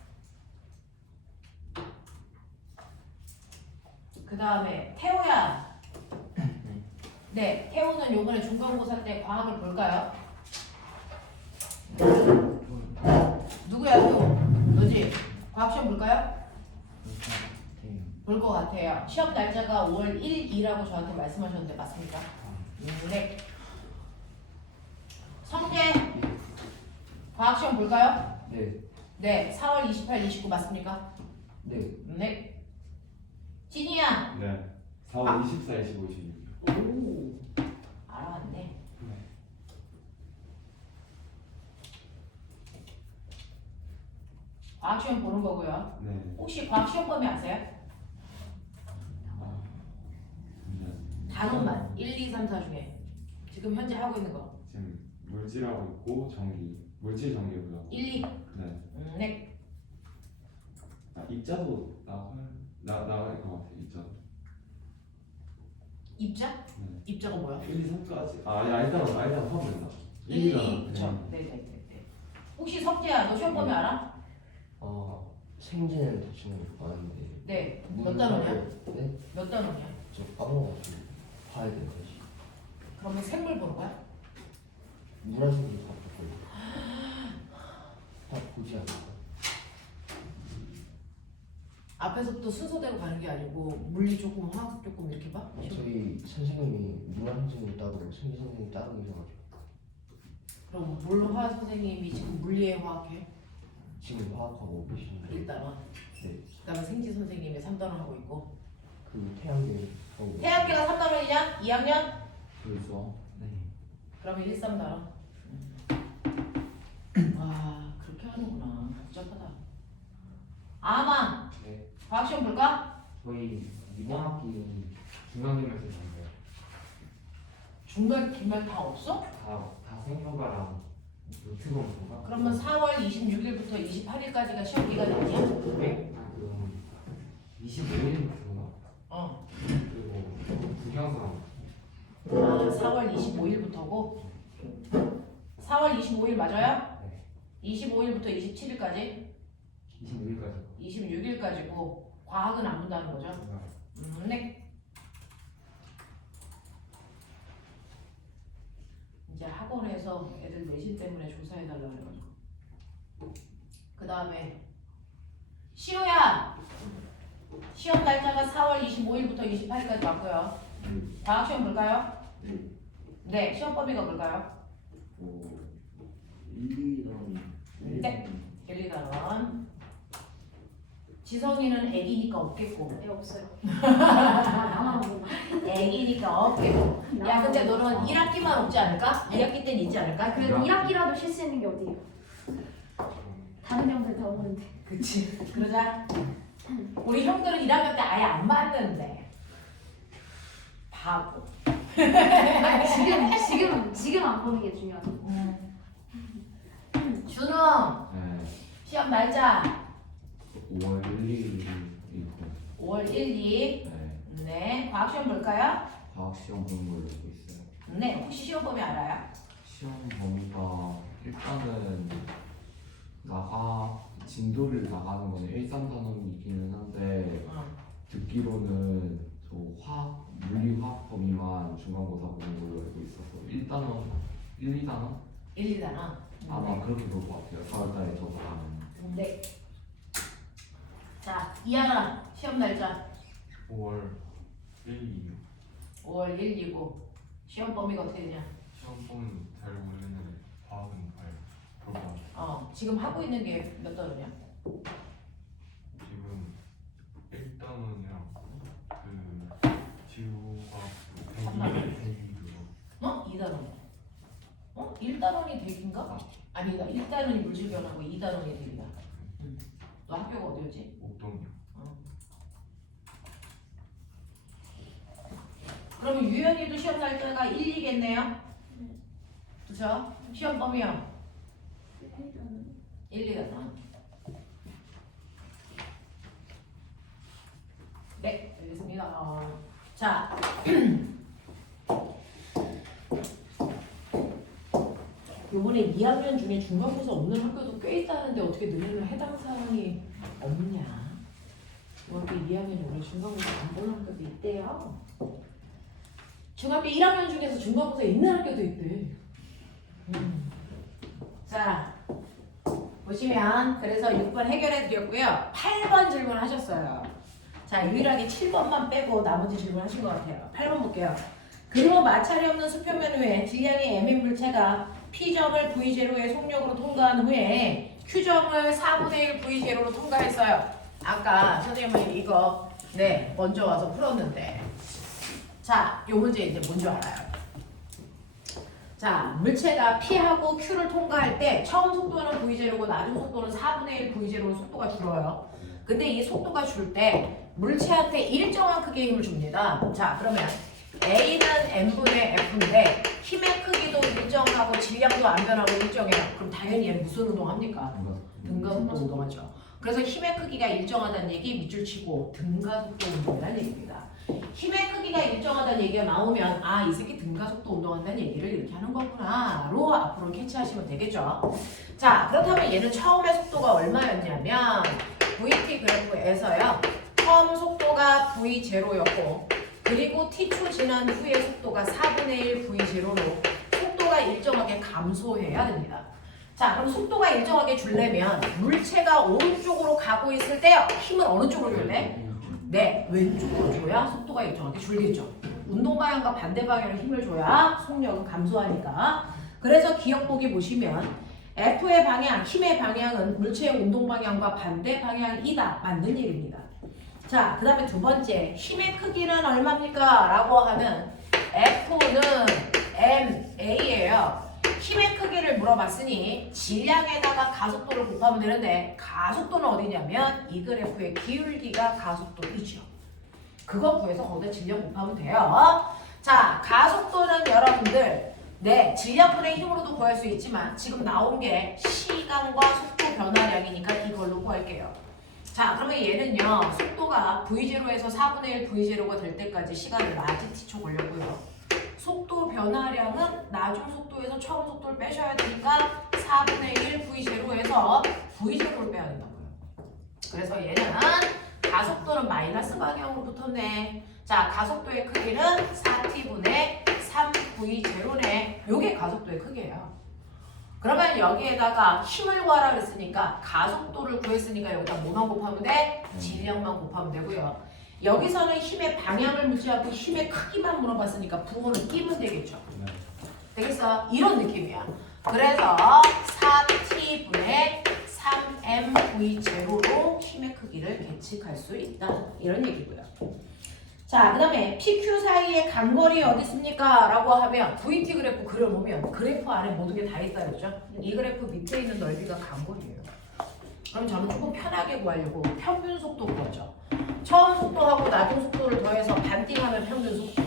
그 다음에 태호야. 네, 태호는 요번에 중간고사 때 과학을 볼까요? 누구야, 태호? 너지? 과학 시험 볼까요? 볼 것 같아요. 시험 날짜가 5월 1, 2라고 저한테 말씀하셨는데 맞습니까? 네. 성재 과학 시험 볼까요? 네. 네. 4월 28, 29 맞습니까? 네. 네. 진이야. 네. 4월 24, 25, 26. 오. 알아왔네. 네. 과학 시험 보는 거고요. 네. 혹시 과학 시험 범위 아세요? 단원만 1, 2, 3, 4 중에 지금 현재 하고 있는 거 지금 물질하고 있고 전기. 물질 전기고요. 1, 2. 네. 네. 아, 입자도 나갈 것 같아요. 입자도. 입자? 네. 입자가 뭐야? 1, 2, 3까지. 일단 포함된다. 1, 2. 그쵸. 네네네. 혹시 석재야, 너 시험 범위 알아? 생지는 대충 아는데 네. 몇 단원이야? 네? 몇 단원이야? 저 까먹어가지고 봐야 돼요 다시. 그러면 생물 보는 거야? 물안생도 다 봤고요. 다 보지 않을까? 앞에서부터 순서대로 가는 게 아니고 물리 조금, 화학 조금 이렇게 봐? 저희 선생님이 물안생도 따로 생지 선생님 따로 계셔가지고 그럼 물화학 선생님이 지금 물리에 화학해? 지금 화학하고 계시는데 1단원. 네. 그다음에 생지 선생님이 3단원 하고 있고. 그 태양계 하고 태학계가 3단원이냐? 2학년? 그래서 네. 그러면 1, 3단원. 와, 그렇게 하는구나. 복잡하다. 아마 네, 과학 시험 볼까? 저희 이번 학기 중간기말서 있는데 중간 기말 다 없어? 다 생효과랑 노트북인가? 그러면 4월 26일부터 28일까지가 시험 기간이 아니야? 네? 그럼 25일부터인가? 어. 그리고 부경선 4월 25일부터고 4월 25일 맞아요? 네, 25일부터 27일까지 26일까지 26일까지고 과학은 안 본다는 거죠? 네. 이제 학원에서 애들 내신 때문에 조사해달라고 그래가지고 그 다음에 시우야 시험 날짜가 4월 25일부터 28일까지 맞고요. 과학 시험 볼까요? 네. 시험 범위가 뭘까요? 1, 2단. 네. 1, 2단원. 지성이는 애기니까 없겠고. 애 없어요. 나만 애기니까 없겠고. 야 근데 너는 1학기만 없지 않을까? 2학기 때는 있지 않을까? 그래도 1학기라도 쉴 수 있는 게 어디예요? 다른 형들 다 오는데. 그치. 그러자. 우리 형들은 1학년 때 아예 안 맞는데. 바보. 지금 안 보는 게 중요하죠. 준웅, 네. 시험 날짜 5월 1일 있고. 5월 1, 2. 네. 네, 과학시험 볼까요? 과학 시험 보는 걸로 알고 있어요. 네, 혹시 시험 범위 알아요? 시험 범위가 일단은 진도를 나가는 거는 1, 3, 4는 있기는 한데 듣기로는 저 물리화학 범위만 중간고사 보는 걸로 알고 있어서 1단원, 1, 2단원? 1, 2단원. 아마 그렇게 볼 것 같아요. 4월달에 저도 가면. 네. 자, 이하나 시험 날짜 5월 1, 2. 5월 1, 2고 시험 범위가 어떻게 되냐? 시험 범위 잘 모르는 과학은 볼 것 같아요. 지금 하고 있는 게 몇 단원이야? 지금 1단원이랑 그 지구과학 대기 그거 2단원. 1단원이 대기인가? 아니다. 1단원이 물질변하고 2단원이 대기다. 너 학교가 어디였지? 옥동이요. 그러면 유연이도 시험 날짜가 1, 2겠네요? 그쵸? 시험 범위요? 1, 2단원. 네, 알겠습니다. 자, 요번에 2학년 중에 중간고사 없는 학교도 꽤 있다는데 어떻게 너네는 해당 사항이 없냐? 중학교 2학년이 원래 중간고사 안 보는 학교도 있대요. 중학교 1학년 중에서 중간고사 있는 학교도 있대. 자, 보시면 그래서 6번 해결해 드렸고요. 8번 질문하셨어요. 자, 유일하게 7번만 빼고 나머지 질문하신 것 같아요. 8번 볼게요. 그리고 마찰이 없는 수표면 후에 질량이 m인 물체가 P점을 V0의 속력으로 통과한 후에 Q점을 4분의 1 V0로 통과했어요. 아까 선생님은 이거 먼저 와서 풀었는데 자, 요 문제 이제 뭔지 알아요. 자, 물체가 P하고 Q를 통과할 때 처음 속도는 V0고 나중 속도는 4분의 1 V0로 속도가 줄어요. 근데 이 속도가 줄 때 물체한테 일정한 크기의 힘을 줍니다. 자, 그러면 A는 M분의 F인데 힘의 크기도 일정하고 질량도 안 변하고 일정해요. 그럼 당연히 얘는 무슨 운동합니까? 등가속도 운동하죠. 그래서 힘의 크기가 일정하다는 얘기 밑줄 치고 등가속도 운동이라는 얘기입니다. 힘의 크기가 일정하다는 얘기가 나오면 이 새끼 등가속도 운동한다는 얘기를 이렇게 하는 거구나로 앞으로 캐치하시면 되겠죠. 자, 그렇다면 얘는 처음에 속도가 얼마였냐면 VT 그래프에서요. 처음 속도가 V0였고 그리고 t초 지난 후에 속도가 4분의 1 V0로 속도가 일정하게 감소해야 됩니다. 자, 그럼 속도가 일정하게 줄려면 물체가 오른쪽으로 가고 있을 때 힘은 어느 쪽으로 줄래? 네, 왼쪽으로 줘야 속도가 일정하게 줄겠죠. 운동 방향과 반대 방향으로 힘을 줘야 속력은 감소하니까. 그래서 기억보기 보시면 F의 방향, 힘의 방향은 물체의 운동 방향과 반대 방향이다. 맞는 얘기입니다. 자, 그 다음에 두 번째, 힘의 크기는 얼마입니까? 라고 하면 F는 MA예요. 힘의 크기를 물어봤으니 질량에다가 가속도를 곱하면 되는데 가속도는 어디냐면 이 그래프의 기울기가 가속도이죠. 그거 구해서 거기다 질량 곱하면 돼요. 자, 가속도는 여러분들 질량분의 힘으로도 구할 수 있지만 지금 나온 게 시간과 속도 변화량이니까 이걸로 구할게요. 자, 그러면 얘는요. 속도가 V0에서 4분의 1 V0가 될 때까지 시간을 라지 t초 걸렸고요. 속도 변화량은 나중 속도에서 처음 속도를 빼셔야 되니까 4분의 1 V0에서 V0를 빼야 된다고요. 그래서 얘는 가속도는 마이너스 방향으로 붙었네. 자, 가속도의 크기는 4t분의 3V0네. 요게 가속도의 크기예요. 그러면 여기에다가 힘을 구하라 그랬으니까 가속도를 구했으니까 여기다 뭐만 곱하면 돼? 질량만 곱하면 되고요. 여기서는 힘의 방향을 묻지 않고 힘의 크기만 물어봤으니까 부호는 끼면 되겠죠. 되겠어? 이런 느낌이야. 그래서 4t분의 3mv0로 힘의 크기를 계측할 수 있다. 이런 얘기고요. 자, 그 다음에 PQ 사이의 간거리 어디 있습니까? 라고 하면 VT 그래프 그려놓으면 그래프 안에 모든 게 다 있다 그랬죠? 이 그래프 밑에 있는 넓이가 간거리예요. 그럼 저는 조금 편하게 구하려고 평균 속도 구하죠. 처음 속도하고 나중 속도를 더해서 반띵하면 평균 속도.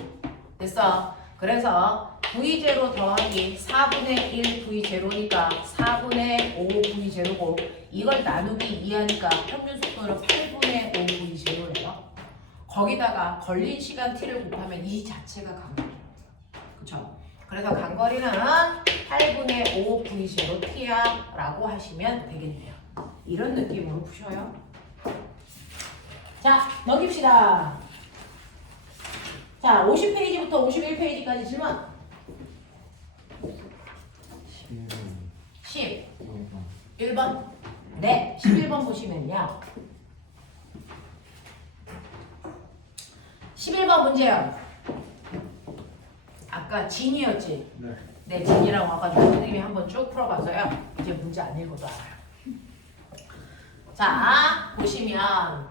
됐어. 그래서 V0 더하기 4분의 1 V0니까 4분의 5 V0고 이걸 나누기 2 하니까 평균 속도는 8분의 5 V0예요. 거기다가 걸린 시간 t를 곱하면 이 자체가 간거리예요. 그쵸? 그래서 간거리는 8분의 5 V0 t야 라고 하시면 되겠네요. 이런 느낌으로 푸셔요. 자, 넘깁시다. 자, 50페이지부터 51페이지까지 질문. 11번 11번. 네, 11번 보시면요. 11번 문제요. 아까 진이었지? 네. 네, 진이라고 와가지고 선생님이 한번 쭉 풀어봤어요. 이제 문제 안 읽어도 알아요. 자, 보시면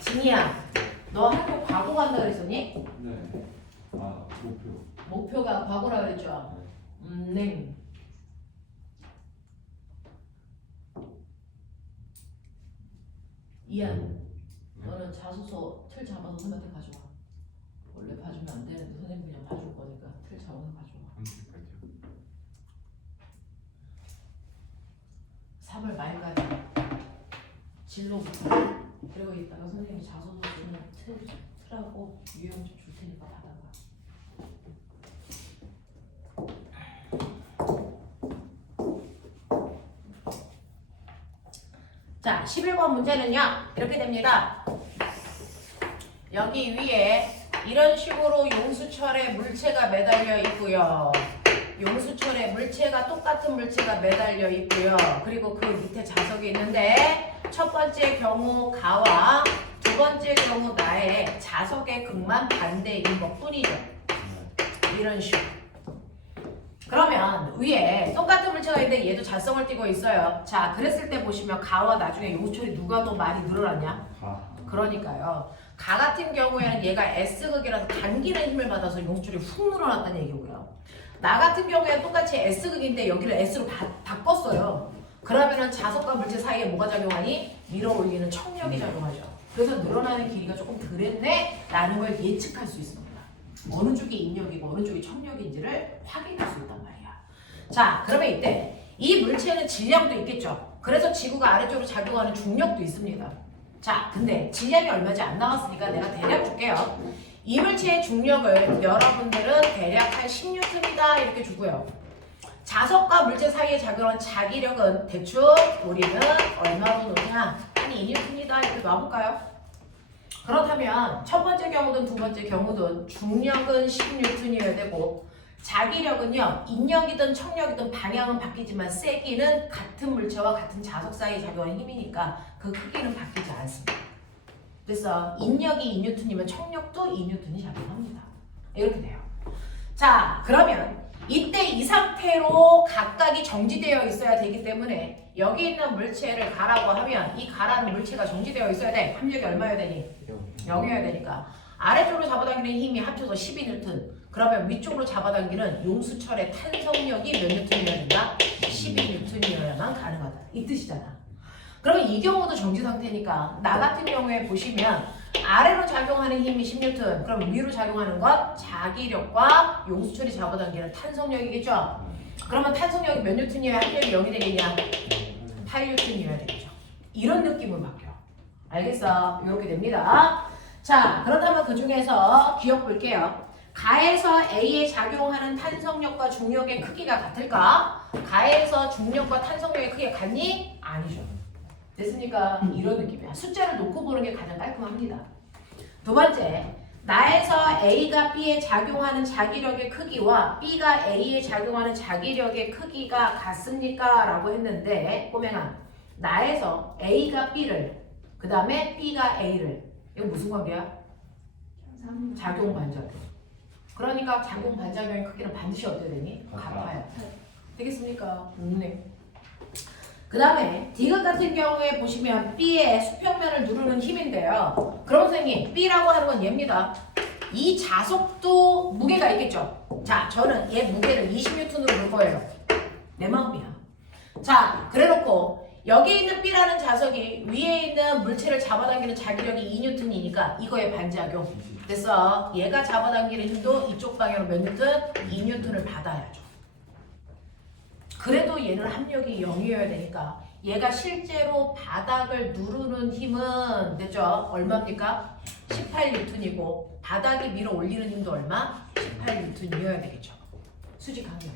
진이야, 너 학교 과거 간다 그랬었니? 네. 아 목표. 목표가 과거라 그랬죠? 네. 이한, 너는 자소서 틀 잡아서 선생님한테 가져와. 원래 봐주면 안 되는데 선생님 그냥 봐줄 거니까 틀 잡아서 가져와. 3월 말까지 진로부터. 그리고 이따가 선생님이 자소서 쓰는 틀하고 유형 좀 줄 테니까 받아봐. 자, 11번 문제는요. 이렇게 됩니다. 여기 위에 이런 식으로 용수철에 물체가 매달려 있고요. 용수철에 물체가 똑같은 물체가 매달려 있고요. 그리고 그 밑에 자석이 있는데 첫 번째 경우 가와 두 번째 경우 나의 자석의 극만 반대인 것뿐이죠. 이런 식으로. 그러면 위에 똑같은 물체가 있는데 얘도 자성을 띠고 있어요. 자, 그랬을 때 보시면 가와 나중에 용수철이 누가 더 많이 늘어났냐? 그러니까요. 가 같은 경우에는 얘가 S극이라서 당기는 힘을 받아서 용수철이 훅 늘어났다는 얘기고요. 나 같은 경우에는 똑같이 S극인데 여기를 S로 바꿨어요. 그러면은 자석과 물체 사이에 뭐가 작용하니? 밀어 올리는 청력이 작용하죠. 그래서 늘어나는 길이가 조금 덜했네 라는 걸 예측할 수 있습니다. 어느 쪽이 인력이고 어느 쪽이 청력인지를 확인할 수 있단 말이야. 자, 그러면 이때 이 물체는 질량도 있겠죠. 그래서 지구가 아래쪽으로 작용하는 중력도 있습니다. 자, 근데 질량이 얼마지 안 나왔으니까 내가 대략 줄게요. 이 물체의 중력을 여러분들은 대략 한 10N이다 이렇게 주고요. 자석과 물체 사이에 작용하는 자기력은 대충 우리는 얼마로 놓냐? 한 2N이다 이렇게 놔볼까요? 그렇다면 첫 번째 경우든 두 번째 경우든 중력은 10N이어야 되고 자기력은요, 인력이든 청력이든 방향은 바뀌지만 세기는 같은 물체와 같은 자석 사이에 작용하는 힘이니까 그 크기는 바뀌지 않습니다. 그래서 인력이 2N이면 청력도 2N이 작용합니다. 이렇게 돼요. 자, 그러면 이때 이 상태로 각각이 정지되어 있어야 되기 때문에 여기 있는 물체를 가라고 하면 이 가라는 물체가 정지되어 있어야 돼. 합력이 얼마여야 되니? 0이어야 되니까 아래쪽으로 잡아당기는 힘이 합쳐서 12N. 그러면 위쪽으로 잡아당기는 용수철의 탄성력이 몇 N이어야 된다? 12N이어야만 가능하다. 이 뜻이잖아. 그러면 이 경우도 정지 상태니까 나 같은 경우에 보시면 아래로 작용하는 힘이 10N. 그럼 위로 작용하는 건 자기력과 용수철이 잡아당기는 탄성력이겠죠? 그러면 탄성력이 몇 N이어야 합력이 0이 되겠냐? 8N이어야 되겠죠. 이런 느낌으로 바뀌어. 알겠어? 이렇게 됩니다. 자, 그렇다면 그 중에서 기억 볼게요. 가에서 A에 작용하는 탄성력과 중력의 크기가 같을까? 가에서 중력과 탄성력의 크기가 같니? 아니죠. 됐습니까? 이런 느낌이야. 숫자를 놓고 보는 게 가장 깔끔합니다. 두 번째, 나에서 A가 B에 작용하는 자기력의 크기와 B가 A에 작용하는 자기력의 크기가 같습니까? 라고 했는데 꼬맹아, 나에서 A가 B를 그 다음에 B가 A를 이거 무슨 관계야? 작용 반작용. 그러니까 작용 반작용의 크기는 반드시 어떻게 되니? 같아요. 되겠습니까? 네. 그 다음에 디귿 같은 경우에 보시면 B의 수평면을 누르는 힘인데요. 그럼 선생님 B라고 하는 건 얘입니다. 이 자석도 무게가 있겠죠. 자, 저는 얘 무게를 20N으로 놓을 거예요. 내 마음이야. 자, 그래놓고 여기 있는 B라는 자석이 위에 있는 물체를 잡아당기는 자기력이 2N이니까 이거의 반작용. 됐어. 얘가 잡아당기는 힘도 이쪽 방향으로 몇 뉴턴? 2N을 받아야죠. 그래도 얘는 합력이 0이어야 되니까 얘가 실제로 바닥을 누르는 힘은 됐죠? 얼마입니까? 18N이고 바닥이 밀어 올리는 힘도 얼마? 18N이어야 되겠죠. 수직 항력이.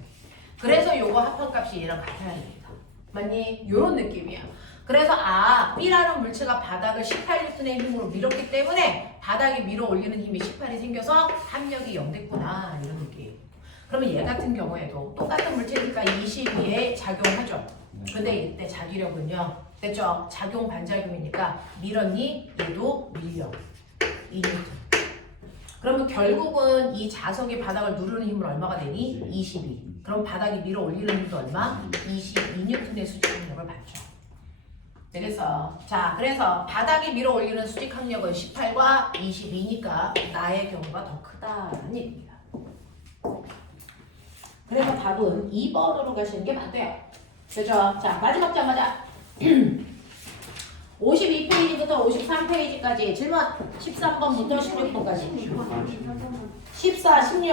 그래서 요거 합한값이 얘랑 같아야 됩니다. 맞니? 요런 느낌이야. 그래서 B라는 물체가 바닥을 18N의 힘으로 밀었기 때문에 바닥이 밀어 올리는 힘이 18이 생겨서 합력이 0 됐구나 이런 느낌. 그러면 얘 같은 경우에도 똑같은 물체니까 22에 작용하죠. 근데 이때 자기력은요. 됐죠? 작용 반작용이니까 밀었니? 얘도 밀려. 2N. 그러면 결국은 이 자석이 바닥을 누르는 힘은 얼마가 되니? 22. 그럼 바닥이 밀어 올리는 힘도 얼마? 22N의 수직 항력을 받죠. 되겠어? 자, 그래서 바닥이 밀어 올리는 수직 항력은 18과 22니까 나의 경우가 더 크다는 얘기입니다. 그래서 답은 2번으로 가시는 게 맞대요. 그죠? 자, 마지막 장마자. 52페이지부터 53페이지까지 질문 13번부터 16번까지 14, 16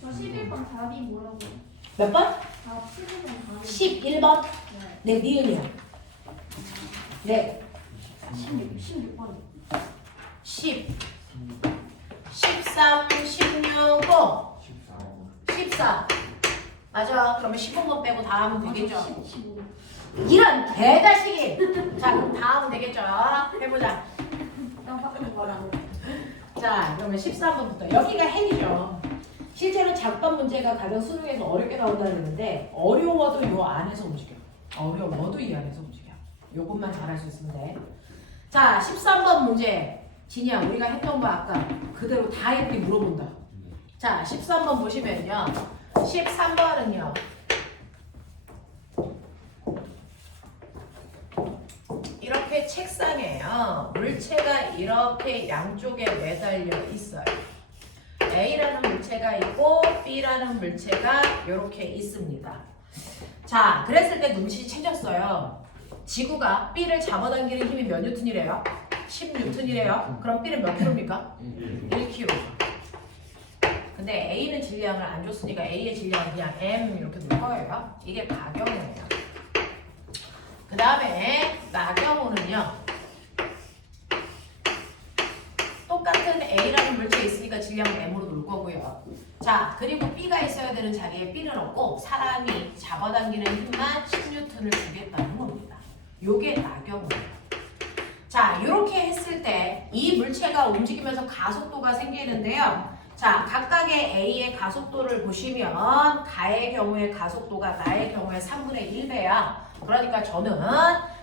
저 11번 답이 뭐라고요? 몇 번? 답 11번 답이 11번? 네. 네, 니은이요. 네. 16번 10 13, 16, 14 맞아. 그러면 15번 빼고 다 하면 되겠죠? 15 이런 개자식이 자, 그럼 다 하면 되겠죠? 해보자. 깜빡한 거라고 자, 그러면 13번부터 여기가 핵이죠. 실제로 작반 문제가 가장 수능에서 어렵게 나온다는 건데 어려워도 요 안에서 움직여. 어려워도 이 안에서 움직여. 요것만 잘할 수 있으면 돼. 자, 13번 문제. 진이야, 우리가 했던 거 아까 그대로 다 애들이 물어본다. 자, 13번 보시면요. 13번은요. 이렇게 책상에요. 물체가 이렇게 양쪽에 매달려 있어요. A라는 물체가 있고 B라는 물체가 이렇게 있습니다. 자, 그랬을 때 눈치채셨어요. 지구가 B를 잡아당기는 힘이 몇 뉴턴이래요? 10뉴턴이래요. 그럼 B는 몇 킬로입니까? 1kg. 근데 A는 질량을 안 줬으니까 A의 질량은 그냥 M 이렇게 놓을 거예요. 이게 가경이에요. 그 다음에 나경우는요. 똑같은 A라는 물체 있으니까 질량은 M으로 놓을 거고요. 자, 그리고 B가 있어야 되는 자리에 B는 없고 사람이 잡아당기는 힘만 10뉴턴을 주겠다는 겁니다. 요게 나경우예요. 자, 이렇게 했을 때 이 물체가 움직이면서 가속도가 생기는데요. 자, 각각의 A의 가속도를 보시면 가의 경우에 가속도가 나의 경우에 3분의 1배야. 그러니까 저는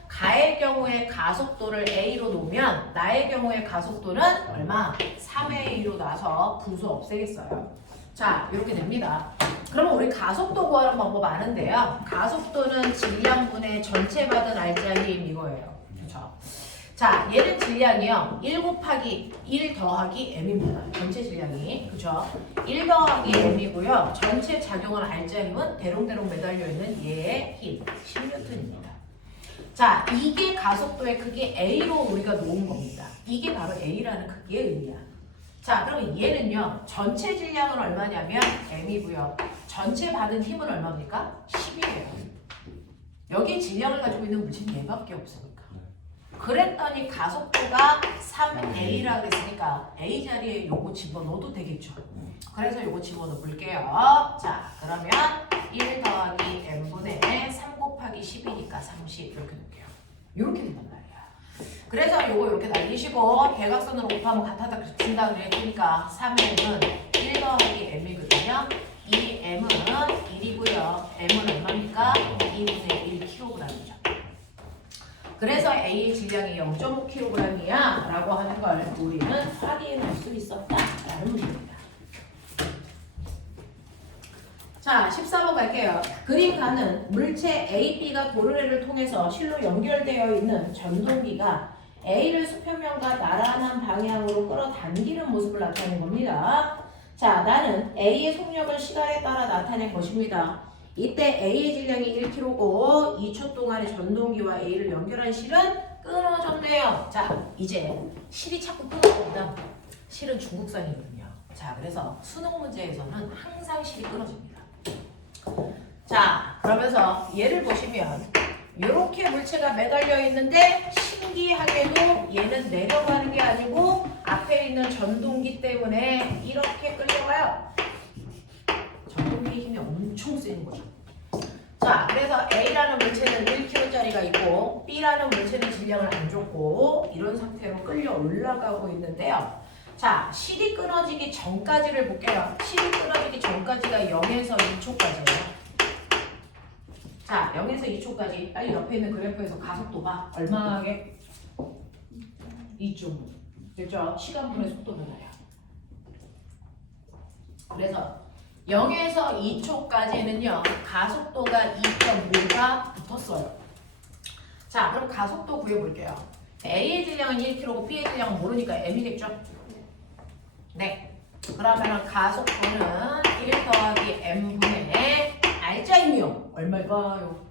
가의 경우에 가속도를 A로 놓으면 나의 경우에 가속도는 얼마? 3의 2로 놔서 분수 없애겠어요. 자, 이렇게 됩니다. 그러면 우리 가속도 구하는 방법 아는데요. 가속도는 질량분의 전체 받은 알짜 힘 이거예요. 그렇죠? 자, 얘는 질량이요. 1 곱하기 1 더하기 m입니다. 전체 질량이. 그죠? 1 더하기 m이고요. 전체 작용한 알짜 힘은 대롱대롱 매달려 있는 얘의 힘. 10N입니다. 자, 이게 가속도의 크기 A로 우리가 놓은 겁니다. 이게 바로 A라는 크기의 의미야. 자, 그러면 얘는요. 전체 질량은 얼마냐면 m이고요. 전체 받은 힘은 얼마입니까? 10이에요. 여기 질량을 가지고 있는 물체는 얘밖에 없으니까. 그랬더니 가속도가 3A라 그랬으니까 A 자리에 요거 집어넣어도 되겠죠. 그래서 요거 집어넣을게요. 자, 그러면 1 더하기 M분의 3 곱하기 10이니까 30 이렇게 넣을게요. 이렇게 된단 말이야. 그래서 요거 이렇게 날리시고 대각선으로 곱하면 같아다 그친다 그랬으니까 3M은 1 더하기 M이거든요. 이 M은 1이고요. M은 얼마입니까? 2분의 1kg이죠. 그래서 A의 질량이 0.5kg이야 라고 하는 걸 우리는 확인할 수 있었다 라는 문제입니다. 자, 14번 갈게요. 그림가는 물체 A, B가 도르래를 통해서 실로 연결되어 있는 전동기가 A를 수평면과 나란한 방향으로 끌어당기는 모습을 나타내는 겁니다. 자, 나는 A의 속력을 시간에 따라 나타낸 것입니다. 이때 A의 질량이 1kg고 2초 동안에 전동기와 A를 연결한 실은 끊어졌네요. 자, 이제 실이 자꾸 끊어집니다. 실은 중국산이거든요. 자, 그래서 수능 문제에서는 항상 실이 끊어집니다. 자, 그러면서 얘를 보시면 이렇게 물체가 매달려 있는데 신기하게도 얘는 내려가는 게 아니고 앞에 있는 전동기 때문에 이렇게 끌려가요. 전동기 힘이 엄청 세는 거죠. 자, 그래서 A라는 물체는 1kg짜리가 있고 B라는 물체는 질량을 안 줬고 이런 상태로 끌려 올라가고 있는데요. 자, 실이 끊어지기 전까지를 볼게요. 실이 끊어지기 전까지가 0에서 2초까지예요. 자, 0에서 2초까지 빨리 옆에 있는 그래프에서 가속도 봐. 얼마게? 2.5. 됐죠? 시간분의 속도 변화야. 그래서 0에서 2초까지는요. 가속도가 2.5가 붙었어요. 자, 그럼 가속도 구해볼게요. A의 질량은 1kg고 B의 질량은 모르니까 M이겠죠? 네. 그러면 가속도는 1 더하기 M분의 알짜임이요. 얼마일까요?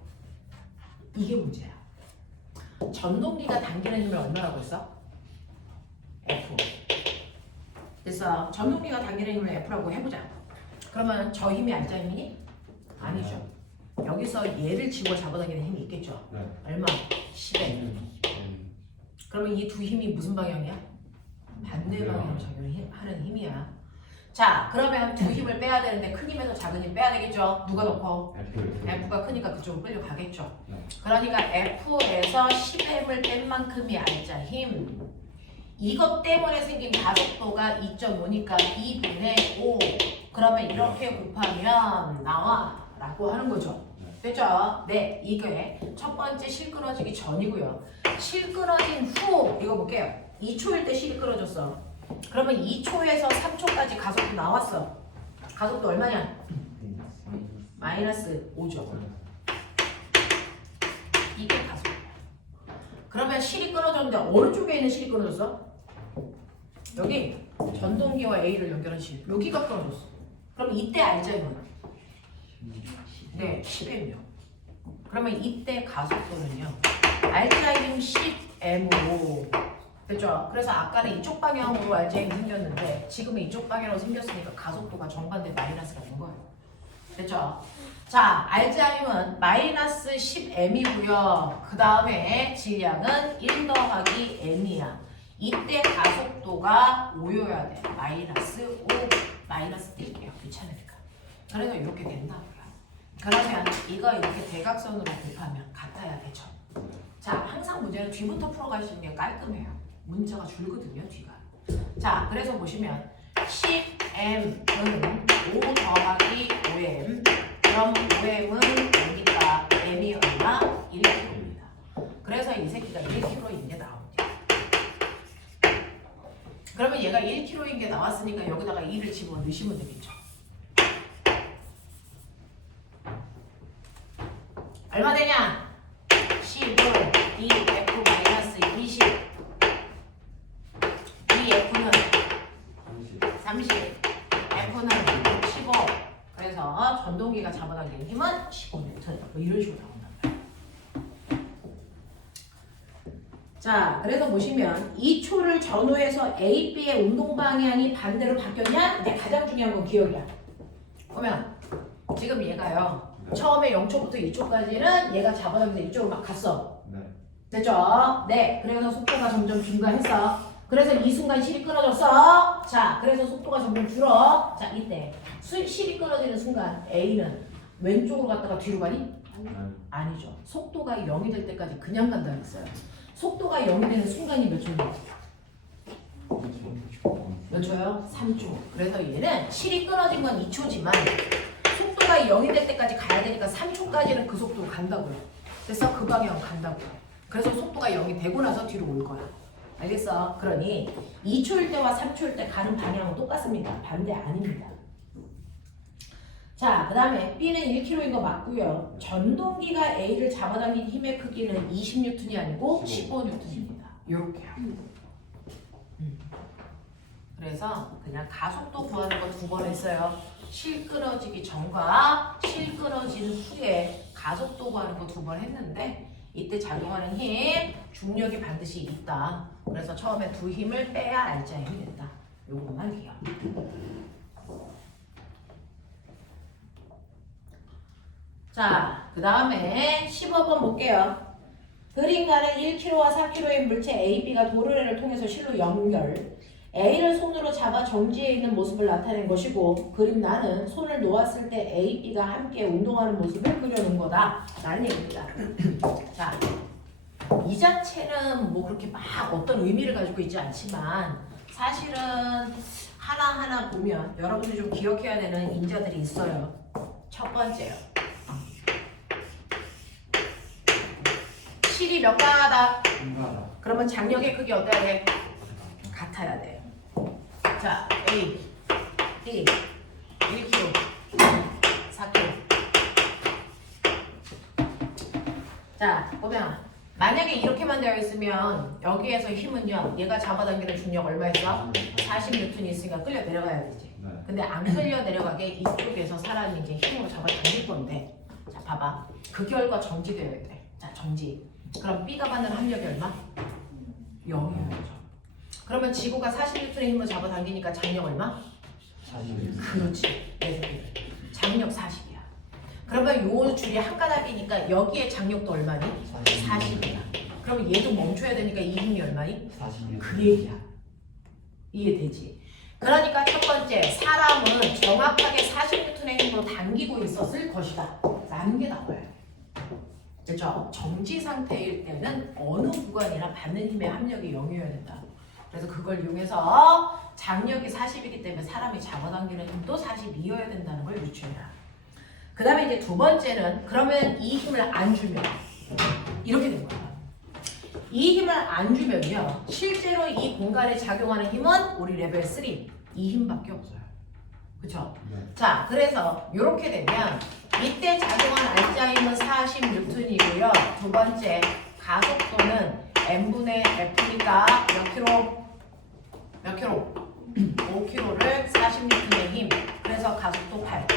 이게 문제야. 전동기가 당기는 힘을 얼마라고 했어? F. 됐어. 전동기가 당기는 힘을 F라고 해보자. 그러면 저 힘이 알짜임이니? 아니죠. 여기서 얘를 집어 잡아당기는 힘이 있겠죠. 네. 얼마? 10에. 그러면 이 두 힘이 무슨 방향이야? 반대 방향으로 작용하는 힘이야. 자, 그러면 두 힘을 빼야 되는데 큰 힘에서 작은 힘 빼야 되겠죠. 누가 넣고? F가 크니까 그쪽으로 끌려가겠죠. 네. 그러니까 F에서 10M을 뺀 만큼이 알짜 힘. 이것 때문에 생긴 가속도가 2.5니까 2분의 5. 그러면 이렇게 곱하면 나와 라고 하는 거죠. 됐죠? 네, 이게 첫 번째 실 끊어지기 전이고요. 실 끊어진 후 이거 볼게요. 2초일 때 실이 끊어졌어. 그러면 2초에서 3초까지 가속도 나왔어. 가속도 얼마냐? 마이너스 5죠. 이게 가속도. 그러면 실이 끊어졌는데 어느 쪽에 있는 실이 끊어졌어? 여기 전동기와 A를 연결한 실. 여기가 끊어졌어. 그럼 이때 알자임은? 네, 10M이요. 그러면 이때 가속도는요. 알짜임 10M으로 됐죠? 그래서 아까는 이쪽 방향으로 알짜임이 생겼는데 지금은 이쪽 방향으로 생겼으니까 가속도가 정반대 마이너스가 된 거예요. 됐죠? 자, 알짜임은 마이너스 10M이고요. 그 다음에 질량은 1 더하기 M이야. 이때 가속도가 5여야 돼. 마이너스 5. 마이너스 뗄게요. 귀찮으니까. 그래서 이렇게 된다고요. 그러면 이거 이렇게 대각선으로 곱하면 같아야 되죠. 자, 항상 문제는 뒤부터 풀어가시는 게 깔끔해요. 문자가 줄거든요, 뒤가. 자, 그래서 보시면 10M은 5 더하기 5M. 그럼 5M은 여기가 M이 얼마? 1kg입니다. 그래서 이 새끼가 1kg인 게 나옵니다. 그러면 얘가 1kg인 게 나왔으니까 여기다가 2를 집어 넣으시면 되겠죠. 얼마 되냐? 10은 2F-20 2F는 30 F는 15 그래서 전동기가 잡아당기는 힘은 15N 뭐 이런 식으로 나온다. 자, 그래서 보시면 2초를 전후해서 A, B의 운동 방향이 반대로 바뀌었냐? 이게 가장 중요한 건 기억이야. 보면 지금 얘가요. 처음에 0초부터 2초까지는 얘가 잡아당겨서 이쪽으로 막 갔어. 네. 됐죠? 네. 그래서 속도가 점점 증가했어. 그래서 이 순간 실이 끊어졌어. 자, 그래서 속도가 점점 줄어. 자, 이때 실이 끊어지는 순간 A는 왼쪽으로 갔다가 뒤로 가니? 아니죠. 속도가 0이 될 때까지 그냥 간다 그랬어요. 속도가 0이 되는 순간이 몇 초냐? 몇 초요? 3초. 그래서 얘는 실이 끊어진 건 2초지만 속도가 0이 될 때까지 가야 되니까 3초까지는 그 속도로 간다고요. 그래서 그 방향으로 간다고요. 그래서 속도가 0이 되고 나서 뒤로 올 거야. 알겠어? 그러니 2초일 때와 3초일 때 가는 방향은 똑같습니다. 반대 아닙니다. 자, 그 다음에 B는 1kg인 거 맞고요. 전동기가 A를 잡아당긴 힘의 크기는 20N이 아니고 15N입니다. 요렇게요. 그래서 그냥 가속도 구하는 거 2번 했어요. 실 끊어지기 전과 실 끊어진 후에 가속도 구하는 거 2번 했는데 이때 작용하는 힘, 중력이 반드시 있다. 그래서 처음에 두 힘을 빼야 알자 힘이 된다. 요것만 기억. 자, 그 다음에 15번 볼게요. 그림가는 1kg와 4kg의 물체 AB가 도르래를 통해서 실로 연결. A를 손으로 잡아 정지해 있는 모습을 나타낸 것이고 그림 나는 손을 놓았을 때 A, B가 함께 운동하는 모습을 그려놓은 거다 라는 얘기입니다. 자, 이 자체는 뭐 그렇게 막 어떤 의미를 가지고 있지 않지만 사실은 하나하나 보면 여러분들이 좀 기억해야 되는 인자들이 있어요. 첫 번째요. 실이 몇 가다? 인가다. 그러면 장력의 크기 어때야 돼? 같아야 돼. 자, A, B, 1kg, 4kg. 자, 보면 만약에 이렇게만 되어 있으면 여기에서 힘은요, 얘가 잡아당기는 중력 얼마였어? 40N이 있으니까 끌려 내려가야 되지. 네. 근데 안 끌려 내려가게 이쪽에서 사람이 이제 힘으로 잡아당길 건데, 자, 봐봐. 그 결과 정지되어야 돼. 자, 정지. 그럼 B가 받는 합력이 얼마? 0이에요. 그러면 지구가 40N의 힘을 잡아당기니까 장력 얼마? 40. 그렇지. 장력 40이야. 그러면 요 줄이 한 가닥이니까 여기에 장력도 얼마니? 40이야. 그러면 얘도 멈춰야 되니까 이 힘이 얼마니? 40. 그 얘기야. 이해되지? 그러니까 첫 번째, 사람은 정확하게 40N의 힘으로 당기고 있었을 것이다 라는 게 나와요. 그렇죠? 정지 상태일 때는 어느 구간이나 받는 힘의 합력이 0이어야 된다. 그래서 그걸 이용해서 장력이 40이기 때문에 사람이 잡아당기는 힘도 42여야 된다는 걸 유추해라. 그 다음에 이제 두 번째는 그러면 이 힘을 안 주면 이렇게 된 거야. 이 힘을 안 주면요. 실제로 이 공간에 작용하는 힘은 우리 레벨 3 이 힘밖에 없어요. 그렇죠? 네. 자, 그래서 이렇게 되면 이때 작용한 알자 힘은 40N이고요. 두 번째 가속도는 M분의 F니까 몇 킬로? 몇 킬로? 5kg를 40N의 힘. 그래서 가속도 8.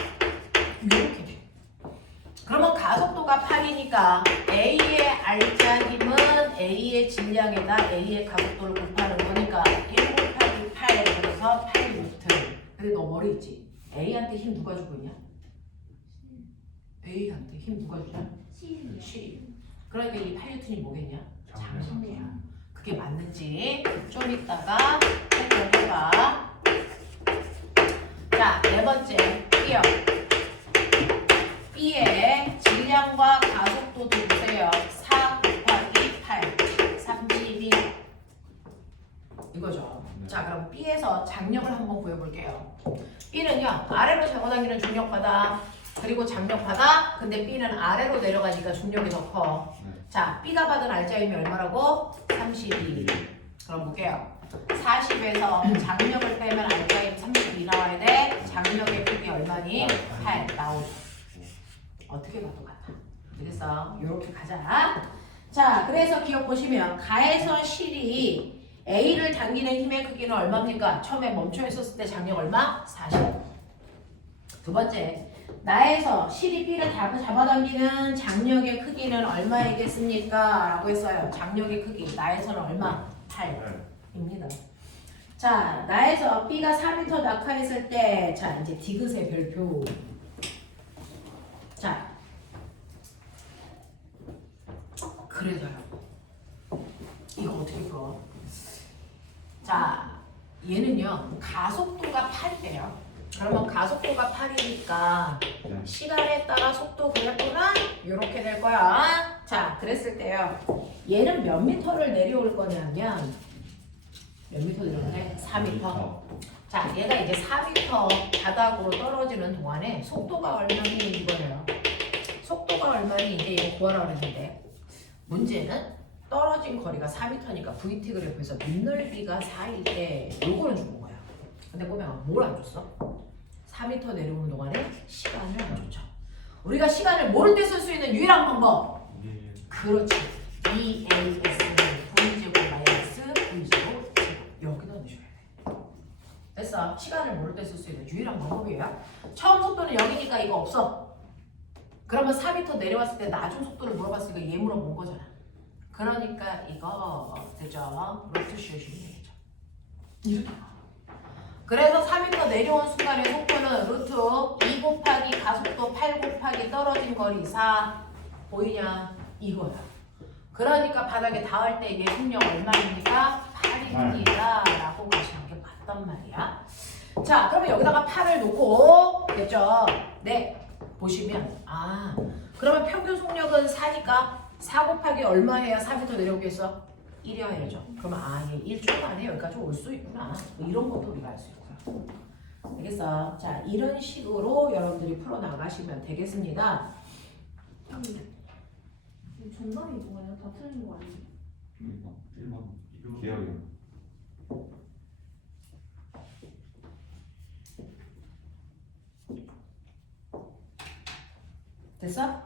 이렇게 돼. 그러면 가속도가 8이니까 A의 알자 힘은 A의 질량에다 A의 가속도를 곱하는 거니까 1 곱하기 8 그래서 8N. 근데 너 머리 있지? A한테 힘 누가 주고 있냐? A한테 힘 누가 주냐? 7. 그러니까 이 8N이 뭐겠냐? 장력이야. 그게 맞는지 좀 이따가 해봐. 자, 네 번째 B요. B의 질량과 가속도도 보세요. 4 곱하기 8 32 이거죠. 자, 그럼 B에서 장력을 한번 구해볼게요. B는요 아래로 잡아당기는 중력받아 그리고 장력받아. 근데 B는 아래로 내려가니까 중력이 더 커. 자, B가 받은 알자 힘이 얼마라고? 32. 그럼 볼게요. 40에서 장력을 빼면 알자 힘 32 나와야 돼. 장력의 크기 얼마니? 8 나오죠. 어떻게 봐도 같아. 그래서 이렇게 가자. 자, 그래서 기억 보시면 가에서 실이 A를 당기는 힘의 크기는 얼마입니까? 처음에 멈춰 있었을 때 장력 얼마? 40. 두 번째, 나에서 실이 B를 잡아당기는 장력의 크기는 얼마이겠습니까? 라고 했어요. 장력의 크기, 나에서는 얼마? 8입니다. 자, 나에서 B가 4m 낙하했을 때, 자, 이제 디귿의 별표. 자, 그래서요. 이거 어떻게 풀어? 자, 얘는요 가속도가 8이래요. 그러면 가속도가 8이니까 시간에 따라 속도 그래프는 이렇게 될 거야. 자, 그랬을 때요 얘는 몇 미터를 내려올 거냐면 몇 미터 내려오는데? 4미터. 자, 얘가 이제 4미터 바닥으로 떨어지는 동안에 속도가 얼마니 이거예요. 속도가 얼마니 이제 이거 구하라고 그랬는데 문제는 떨어진 거리가 4m니까 VT 그래프에서 밑넓이가 4일 때 요거는 주는 거야. 근데 보면 뭘 안 줬어? 4m 내려오는 동안에 시간을 안 줬죠. 우리가 시간을 모를 때 쓸 수 있는 유일한 방법. 그렇지. EAS는 V제곱 마이너스 V제곱 여기다 넣으셔야 돼. 있어야 돼. 유일한 방법이에요. 처음 속도는 0이니까 이거 없어. 그러면 4m 내려왔을 때 나중 속도를 물어봤으니까 얘 물어본 거잖아. 그러니까 이거 되죠? 루트 씌우시면 되겠죠. 이렇게. 그래서 4m 내려온 순간의 속도는 루트 2 곱하기 가속도 8 곱하기 떨어진 거리 4 보이냐? 이거야. 그러니까 바닥에 닿을 때 얘 속력 얼마입니까? 8입니다 라고 가시는 게 맞단 말이야. 자, 그러면 여기다가 8을 놓고 됐죠? 네, 보시면 그러면 평균 속력은 4니까 4 곱하기 얼마 해야 4m 내려오겠어? 1이어야죠. 그러면 얘 1초 안에 여기까지 올 수 있구나. 뭐 이런 것도 우리가 알 수 있고요. 알겠어? 자, 이런 식으로 여러분들이 풀어나가시면 되겠습니다. 정답이 뭐예요? 다 틀린 거 아니에요? 1번 기억이요. 됐어?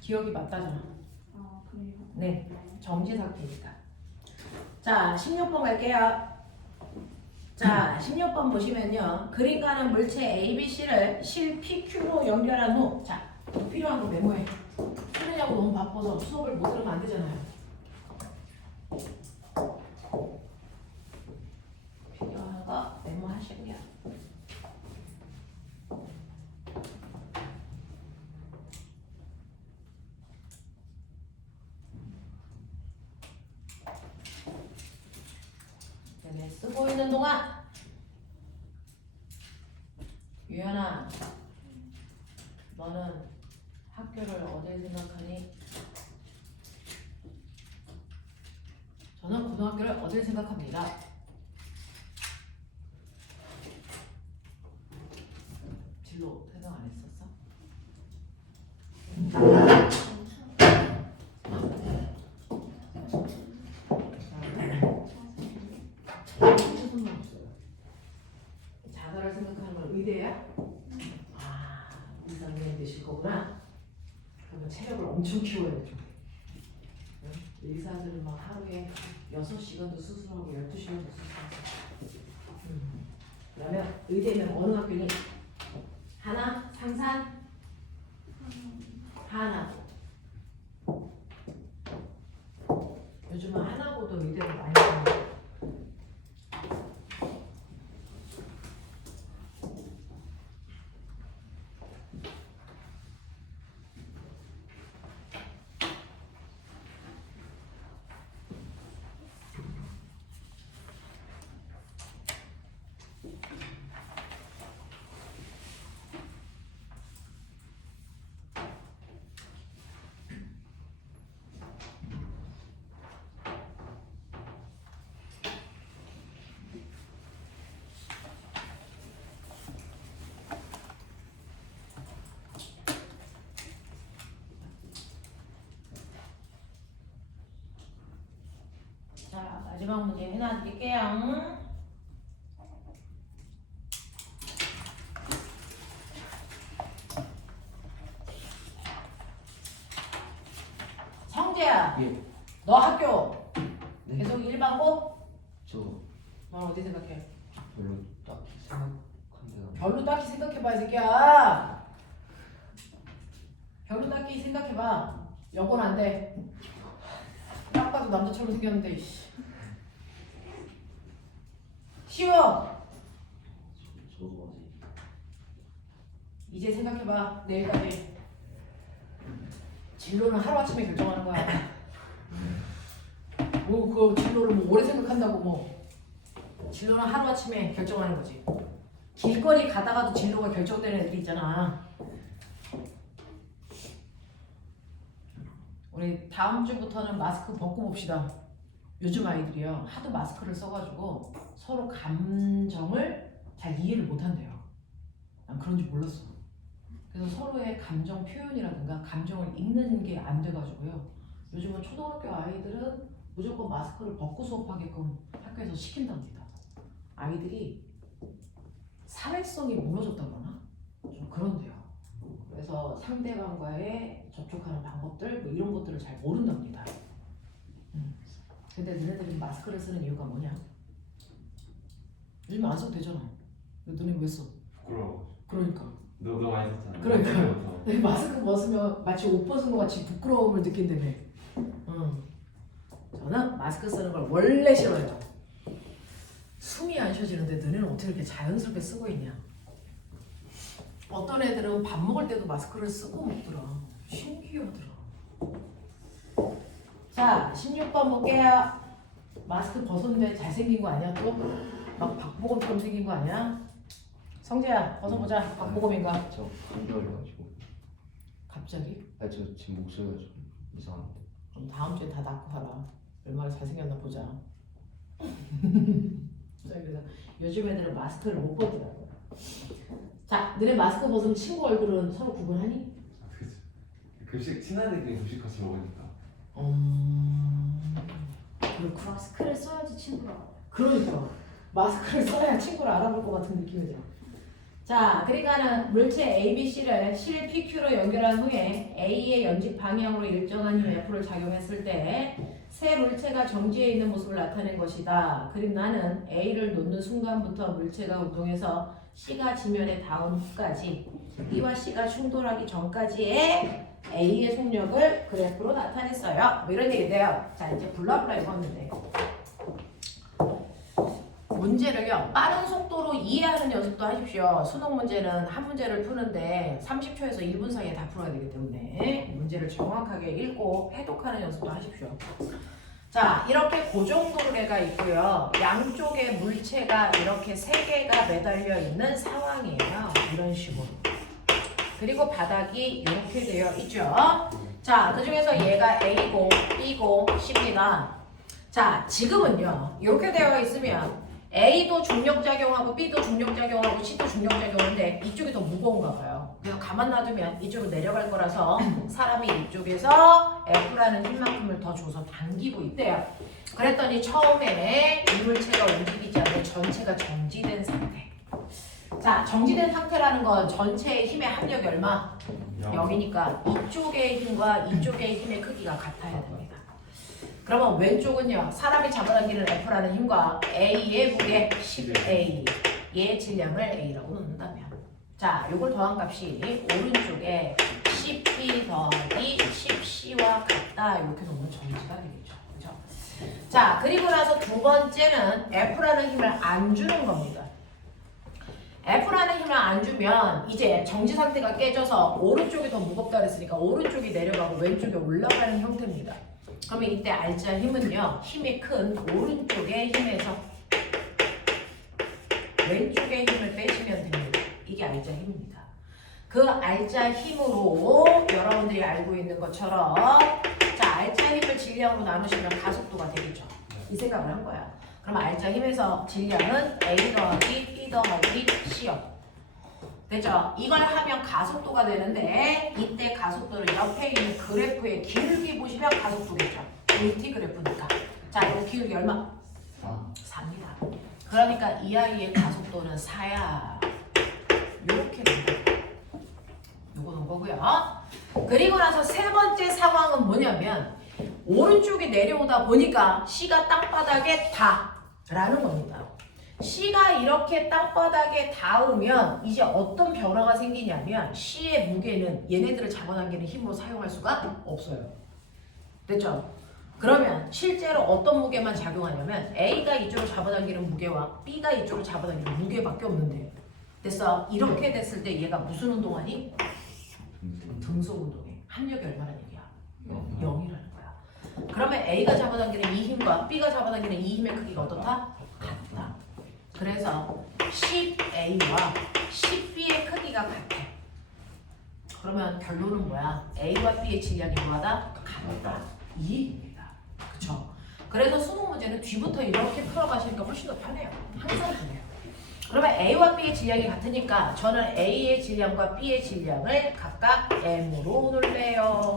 기억이 맞다잖아. 그래요? 네, 정지 상태니까. 자, 16번 갈게요. 자, 16번 보시면요. 그림 가는 물체 ABC를 실 PQ로 연결한 후, 자, 필요한 거 메모해. 쓰느냐고 너무 바빠서 수업을 못 들으면 안 되잖아요. 필요한 거 메모하시고요. 네, 쓰고 있는 동안 유연아, 너는 학교를 어딜 생각하니? 저는 고등학교를 어딜 생각합니다. 진로 생각 안 했었어? 자살을 생각하는 건 의대야? 의사선생님 되실 거구나. 그러면 체력을 엄청 키워야죠. 응? 의사들은 막 하루에 6시간도 수술하고 12시간도 수술하고. 그러면 의대면 어느 학교니? 하나? 상산? 하나. 요즘은 하나보다 의대를 많이 가요. 자, 마지막 문제 해놔드릴게요. 성재야, 예. 너 학교 네. 계속 일반고? 저 넌 어디 생각해? 별로 딱히 생각한 데가 별로 딱히 생각해봐, 이 새끼야. 별로 딱히 생각해봐. 여건 안 돼. 딱 봐도 남자처럼 생겼는데, 이씨. 쉬워. 저도 아직 이제 생각해봐. 내일까지. 진로는 하루아침에 결정하는 거야. 뭐, 그 진로를 뭐 오래 생각한다고 뭐. 진로는 하루아침에 결정하는 거지. 길거리 가다가도 진로가 결정되는 애들이 있잖아. 우리 다음 주부터는 마스크 벗고 봅시다. 요즘 아이들이요. 하도 마스크를 써가지고 서로 감정을 잘 이해를 못한대요. 난 그런 줄 몰랐어. 그래서 서로의 감정 표현이라든가 감정을 읽는 게 안 돼가지고요. 요즘은 초등학교 아이들은 무조건 마스크를 벗고 수업하게끔 학교에서 시킨답니다. 아이들이 사회성이 무너졌다거나 좀 그런데요. 그래서 상대방과의 접촉하는 방법들 뭐 이런 것들을 잘 모른답니다. 근데 너네들이 마스크를 쓰는 이유가 뭐냐? 요즘 안 써도 되잖아. 너네 왜 써? 부끄러워. 그러니까. 너도 많이 썼잖아. 그러니까. 내 마스크 벗으면 마치 옷 벗은 것 같이 부끄러움을 느낀다며. 저는 마스크 쓰는 걸 원래 싫어해요. 숨이 안 쉬어지는데 너네는 어떻게 이렇게 자연스럽게 쓰고 있냐? 어떤 애들은 밥 먹을 때도 마스크를 쓰고 먹더라. 신기하더라. 자, 16번 볼게요. 마스크 벗었는데 잘생긴 거 아니야 또? 막 박보검처럼 생긴 거 아니야? 성재야 벗어보자. 박보검인가? 저 한결해가지고. 갑자기? 아, 저 지금 목소리가 좀 이상한데. 그럼 다음 주에 다 낫고 가라. 얼마나 잘생겼나 보자. 자, 그래서 요즘 애들은 마스크를 못 벗더라고요. 자, 너네 마스크 벗으면 친구 얼굴은 서로 구분하니? 그치. 급식 친한 애들끼리 급식 같이 먹으니까. 그렇구나. 마스크를 써야지 친구라. 그러니까 마스크를 써야 친구를 알아볼 것 같은 느낌이 들어. 자, 그러니까는 물체 A, B, C를 실 PQ로 연결한 후에 A의 연직 방향으로 일정한 힘 F를 작용했을 때 새 물체가 정지해 있는 모습을 나타낸 것이다. 그림 나는 A를 놓는 순간부터 물체가 운동해서 C가 지면에 닿은 후까지 B와 C가 충돌하기 전까지의 A의 속력을 그래프로 나타냈어요. 뭐 이런 얘기인데요. 자, 이제 블라블라 이거 하는데 문제를요 빠른 속도로 이해하는 연습도 하십시오. 수능 문제는 한 문제를 푸는데 30초에서 1분 사이에 다 풀어야 되기 때문에 문제를 정확하게 읽고 해독하는 연습도 하십시오. 자, 이렇게 그 정도로 애가 있고요. 양쪽에 물체가 이렇게 3개가 매달려 있는 상황이에요. 이런 식으로. 그리고 바닥이 이렇게 되어 있죠. 자, 그 중에서 얘가 A고 B고 C입니다. 자, 지금은요 이렇게 되어 있으면 A도 중력작용하고 B도 중력작용하고 C도 중력작용하는데 이쪽이 더 무거운가 봐요. 그래서 가만 놔두면 이쪽으로 내려갈 거라서 사람이 이쪽에서 F라는 힘만큼을 더 줘서 당기고 있대요. 그랬더니 처음에 이 물체가 움직이지 않고 전체가 정지된 상태. 자, 정지된 상태라는 건 전체의 힘의 합력이 얼마? 0이니까 이쪽의 힘과 이쪽의 힘의 크기가 같아야 됩니다. 그러면 왼쪽은요 사람이 잡아당기는 F라는 힘과 A의 무게 10A 얘의 질량을 A라고 놓는다면 자 요걸 더한 값이 오른쪽에 10B 더하기 10C와 같다 이렇게 놓으면 정지가 되겠죠. 그죠? 자 그리고 나서 두 번째는 F라는 힘을 안 주는 겁니다. F라는 힘을 안 주면 이제 정지 상태가 깨져서 오른쪽이 더 무겁다 그랬으니까 오른쪽이 내려가고 왼쪽이 올라가는 형태입니다. 그러면 이때 알짜 힘은요 힘이 큰 오른쪽의 힘에서 왼쪽의 힘을 빼시면 됩니다. 이게 알짜 힘입니다. 그 알짜 힘으로 여러분들이 알고 있는 것처럼 자 알짜 힘을 질량으로 나누시면 가속도가 되겠죠. 이 생각을 한 거야. 그럼 알짜 힘에서 질량은 A 더하기 B 더하기 C요. 됐죠? 이걸 하면 가속도가 되는데 이때 가속도를 옆에 있는 그래프의 기울기 보시면 가속도겠죠. LT 그래프니까. 자, 이 기울기 얼마? 4입니다. 그러니까 이 아이의 가속도는 4야. 이렇게 된다. 요거 놓은 거고요. 그리고 나서 세 번째 상황은 뭐냐면 오른쪽이 내려오다 보니까 C가 땅바닥에 닿라는 겁니다. C가 이렇게 땅바닥에 닿으면 이제 어떤 변화가 생기냐면 C의 무게는 얘네들을 잡아당기는 힘으로 사용할 수가 없어요. 됐죠? 그러면 실제로 어떤 무게만 작용하냐면 A가 이쪽으로 잡아당기는 무게와 B가 이쪽으로 잡아당기는 무게밖에 없는데 됐어? 이렇게 됐을 때 얘가 무슨 운동하니? 등속 운동해. 합력이 얼마나 얘기야? 0이라는 거야. 그러면 A가 잡아당기는 이 힘과 B가 잡아당기는 이 힘의 크기가 어떻다? 같다. 그래서 10A와 10B의 크기가 같아. 그러면 결론은 뭐야? A와 B의 질량이 뭐하다? 같다. 이 얘기입니다. 그쵸? 그래서 수능 문제는 뒤부터 이렇게 풀어가시니까 훨씬 더 편해요. 항상 편해요. 그러면 A와 B의 질량이 같으니까 저는 A의 질량과 B의 질량을 각각 M으로 놓을래요.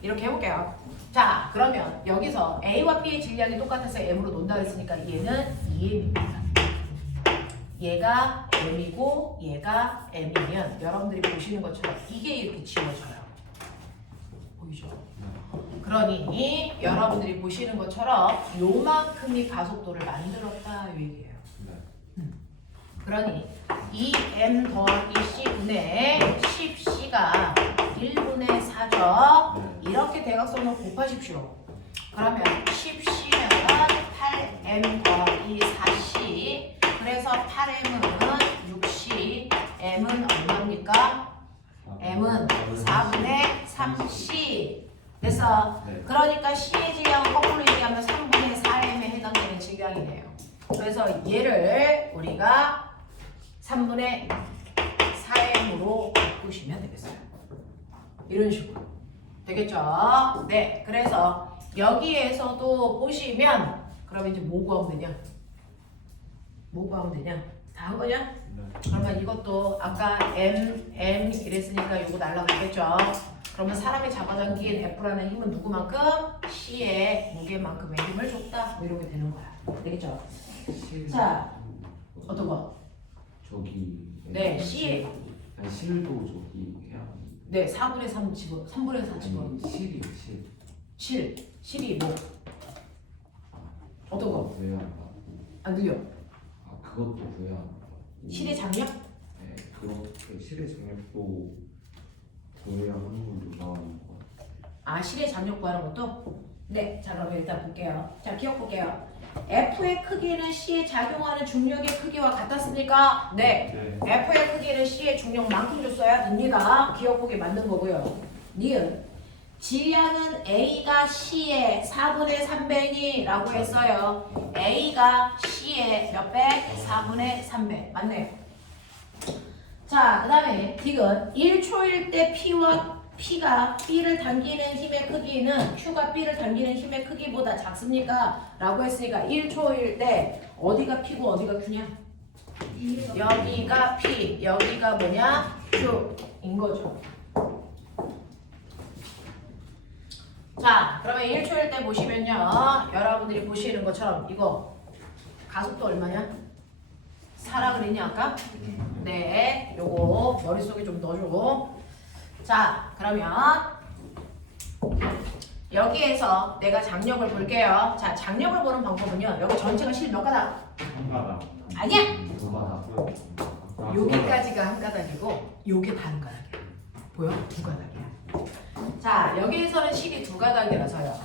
이렇게 해볼게요. 자, 그러면 여기서 A와 B의 질량이 똑같아서 M으로 놓는다 그랬으니까 얘는 2M입니다. 얘가 M이고 얘가 M이면 여러분들이 보시는 것처럼 이게 이렇게 지워져요. 보이죠? 그러니 여러분들이 보시는 것처럼 요만큼이 가속도를 만들었다 이 얘기예요. 그러니 2m 더하기 c분의 10c가 1분의 4죠. 이렇게 대각선을 곱하십시오. 그러면 10c는 8m 더하기 4c. 그래서 8m은 6c. m은 얼마입니까? m은 4분의 3c. 됐어? 네. 그러니까 c의 질량은 거꾸로 얘기하면 3분의 4m에 해당되는 질량이네요. 그래서 얘를 우리가 3분의 4m으로 바꾸시면 되겠어요. 이런 식으로. 되겠죠? 네. 그래서 여기에서도 보시면 그럼 이제 뭐 구하면 되냐? 뭐 구하면 되냐? 다 한 거냐? 그러면 이것도 아까 m 이랬으니까 이거 날라가겠죠? 그러면 사람이 잡아당긴 F라는 힘은 누구만큼? C의 무게만큼의 힘을 줬다. 뭐 이렇게 되는 거야. 되겠죠? 자, 어떤 거? 저기 네, C. 아니 실도 저기 해야 네, 4분의 3 집어, 3분의 4 집어. 아니 실이 실. 실이 뭐? 어떤 거? 구해야 한다고. 안 들려. 아 그것도 구해야 한다고. 실의 장력? 네 그렇게 실의 장력도 구해야 하는 걸로 나오는 거. 아, 실의 장력 구하는 것도? 네, 자 그럼 일단 볼게요. 자, 기억 볼게요. F의 크기는 C에 작용하는 중력의 크기와 같았습니까? 네. F의 크기는 C의 중력만큼 줬어야 됩니다. 기억 보기 맞는 거고요. 니은 질량은 A가 C의 4분의 3배니 라고 했어요. A가 C의 몇 배? 4분의 3배. 맞네요. 자, 그 다음에 딕은 1초일 때 P가 B를 당기는 힘의 크기는 Q가 B를 당기는 힘의 크기보다 작습니까? 라고 했으니까 1초일 때 어디가 P고 어디가 Q냐? 여기가 P, 여기가 뭐냐? Q인 거죠. 자, 그러면 1초일 때 보시면요. 여러분들이 보시는 것처럼 이거 가속도 얼마냐? 사라 그랬니 아까? 네, 요거 머릿속에 좀 넣어주고. 자, 그러면 여기에서 내가 장력을 볼게요. 자, 장력을 보는 방법은요. 여기 전체가 실 몇 가닥? 한 가닥. 아니야! 두 바닥. 여기까지가 한 가닥이고 요게 다른 가닥이야. 보여? 두 가닥이야. 자, 여기에서는 실이 두 가닥이라서요.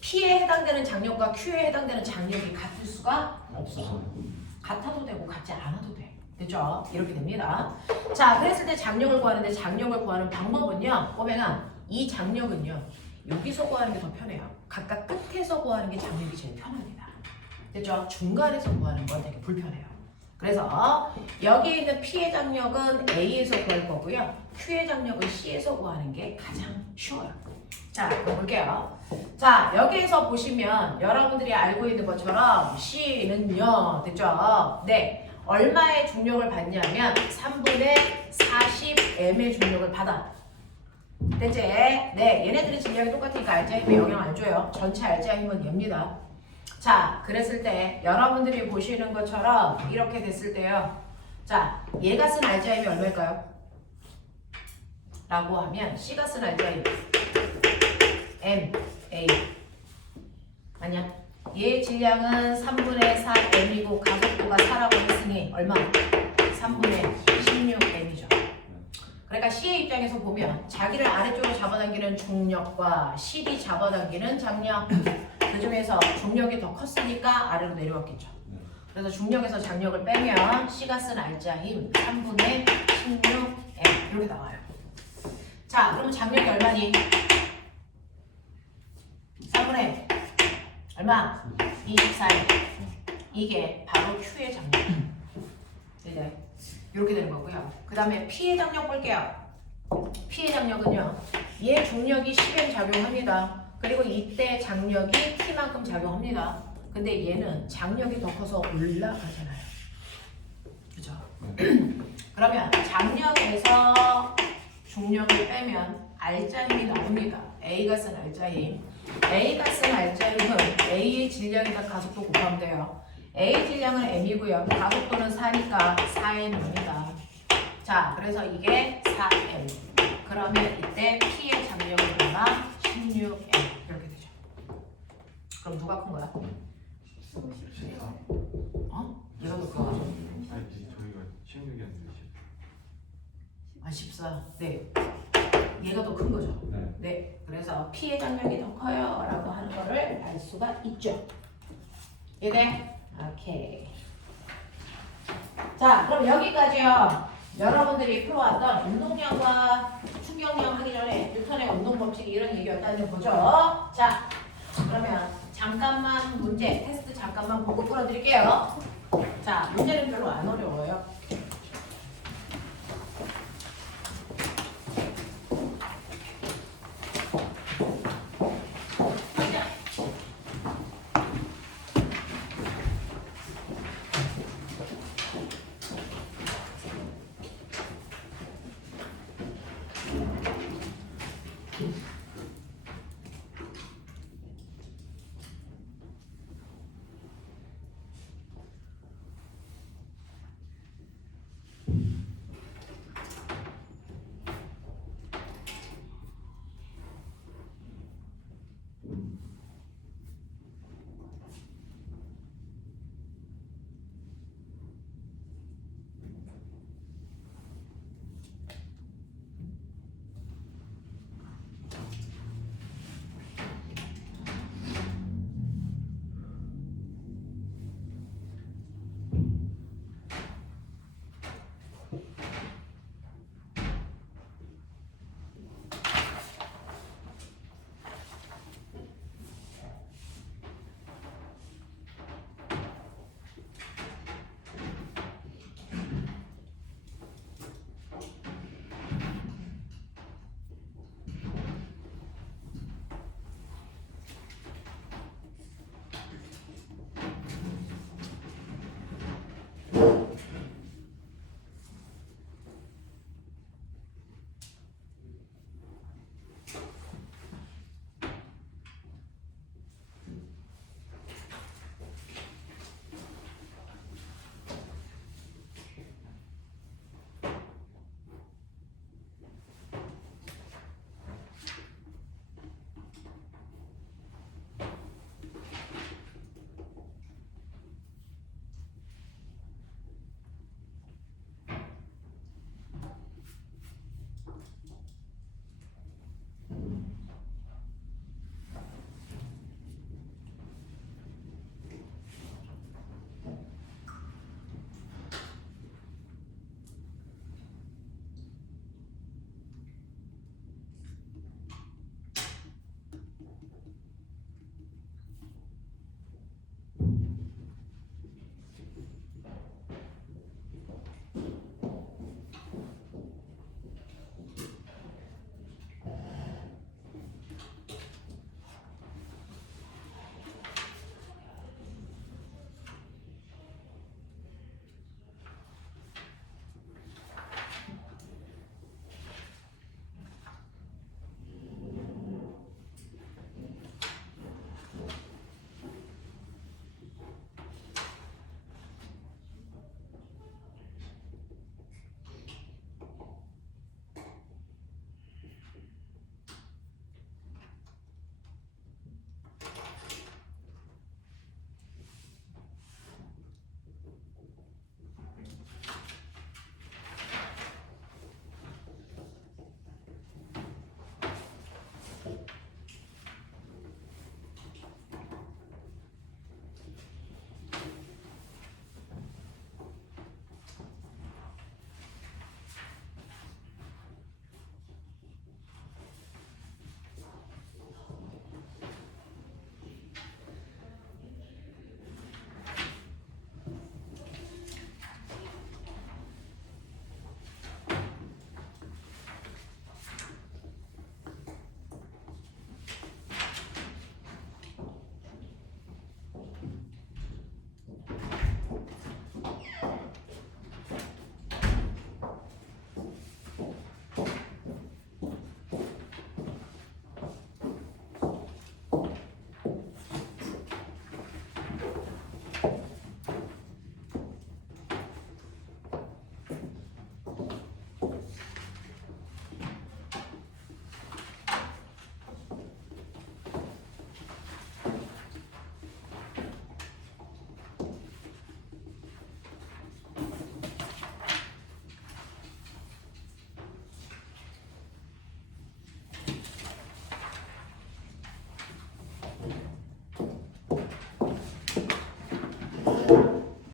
P에 해당되는 장력과 Q에 해당되는 장력이 같을 수가 없어. 같아도 되고 같지 않아도 돼. 됐죠? 이렇게 됩니다. 자, 그랬을 때 장력을 구하는데 장력을 구하는 방법은요. 보면은 이 장력은요. 여기서 구하는 게 더 편해요. 각각 끝에서 구하는 게 장력이 제일 편합니다. 됐죠? 중간에서 구하는 건 되게 불편해요. 그래서 여기에 있는 P의 장력은 A에서 구할 거고요. Q의 장력은 C에서 구하는 게 가장 쉬워요. 자, 그럼 볼게요. 자, 여기에서 보시면 여러분들이 알고 있는 것처럼 C는요. 됐죠? 네. 얼마의 중력을 받냐면 3분의 40m의 중력을 받아. 됐지? 네. 얘네들이 질량이 똑같으니까 알자 힘에 영향 안 줘요. 전체 알자 힘은 얘입니다. 자, 그랬을 때 여러분들이 보시는 것처럼 이렇게 됐을 때요. 자, 얘가 쓴 알자 힘이 얼마일까요? 라고 하면 C가 쓴 알자 힘 M, A 아니야? 얘의 질량은 3분의 4m이고 가속도가 4라고 했으니 얼마? 3분의 16m이죠. 그러니까 C의 입장에서 보면 자기를 아래쪽으로 잡아당기는 중력과 C이 잡아당기는 장력 그 중에서 중력이 더 컸으니까 아래로 내려왔겠죠. 그래서 중력에서 장력을 빼면 C가 쓴 알자 힘 3분의 16m 이렇게 나와요. 자, 그러면 장력이 얼마니? 4분의 얼마? 24m. 이게 바로 Q의 장력. 이제 이렇게 되는 거고요. 그 다음에 P의 장력 볼게요. P의 장력은요. 얘 중력이 10m 작용합니다. 그리고 이때 장력이 T만큼 작용합니다. 근데 얘는 장력이 더 커서 올라가잖아요. 그죠? 그러면 장력에서 중력을 빼면 알자 힘이 나옵니다. A가 쓴 알자 힘. A가 쓴 알자 힘은 A의 질량에다 가속도 곱하면 돼요. A 질량은 M이고요. 가속도는 4니까 4M입니다. 자, 그래서 이게 4M. 그러면 이때 P의 장력은 얼마? 16M. 이렇게 되죠. 그럼 누가 큰 거야? 어? 얘가 더 큰 거죠. 아니 저희가 아 14. 네. 얘가 더 큰 거죠. 네. 네. 그래서 P의 장력이 더 커요. 라고 하는 거를 알 수가 있죠. 이해돼? 오케이. 자, 그럼 여기까지요. 여러분들이 풀어왔던 운동량과 충격량 하기 전에 뉴턴의 운동 법칙이 이런 얘기였다는 거 보죠. 자, 그러면 잠깐만 문제, 테스트 잠깐만 보고 풀어드릴게요. 자, 문제는 별로 안 어려워요.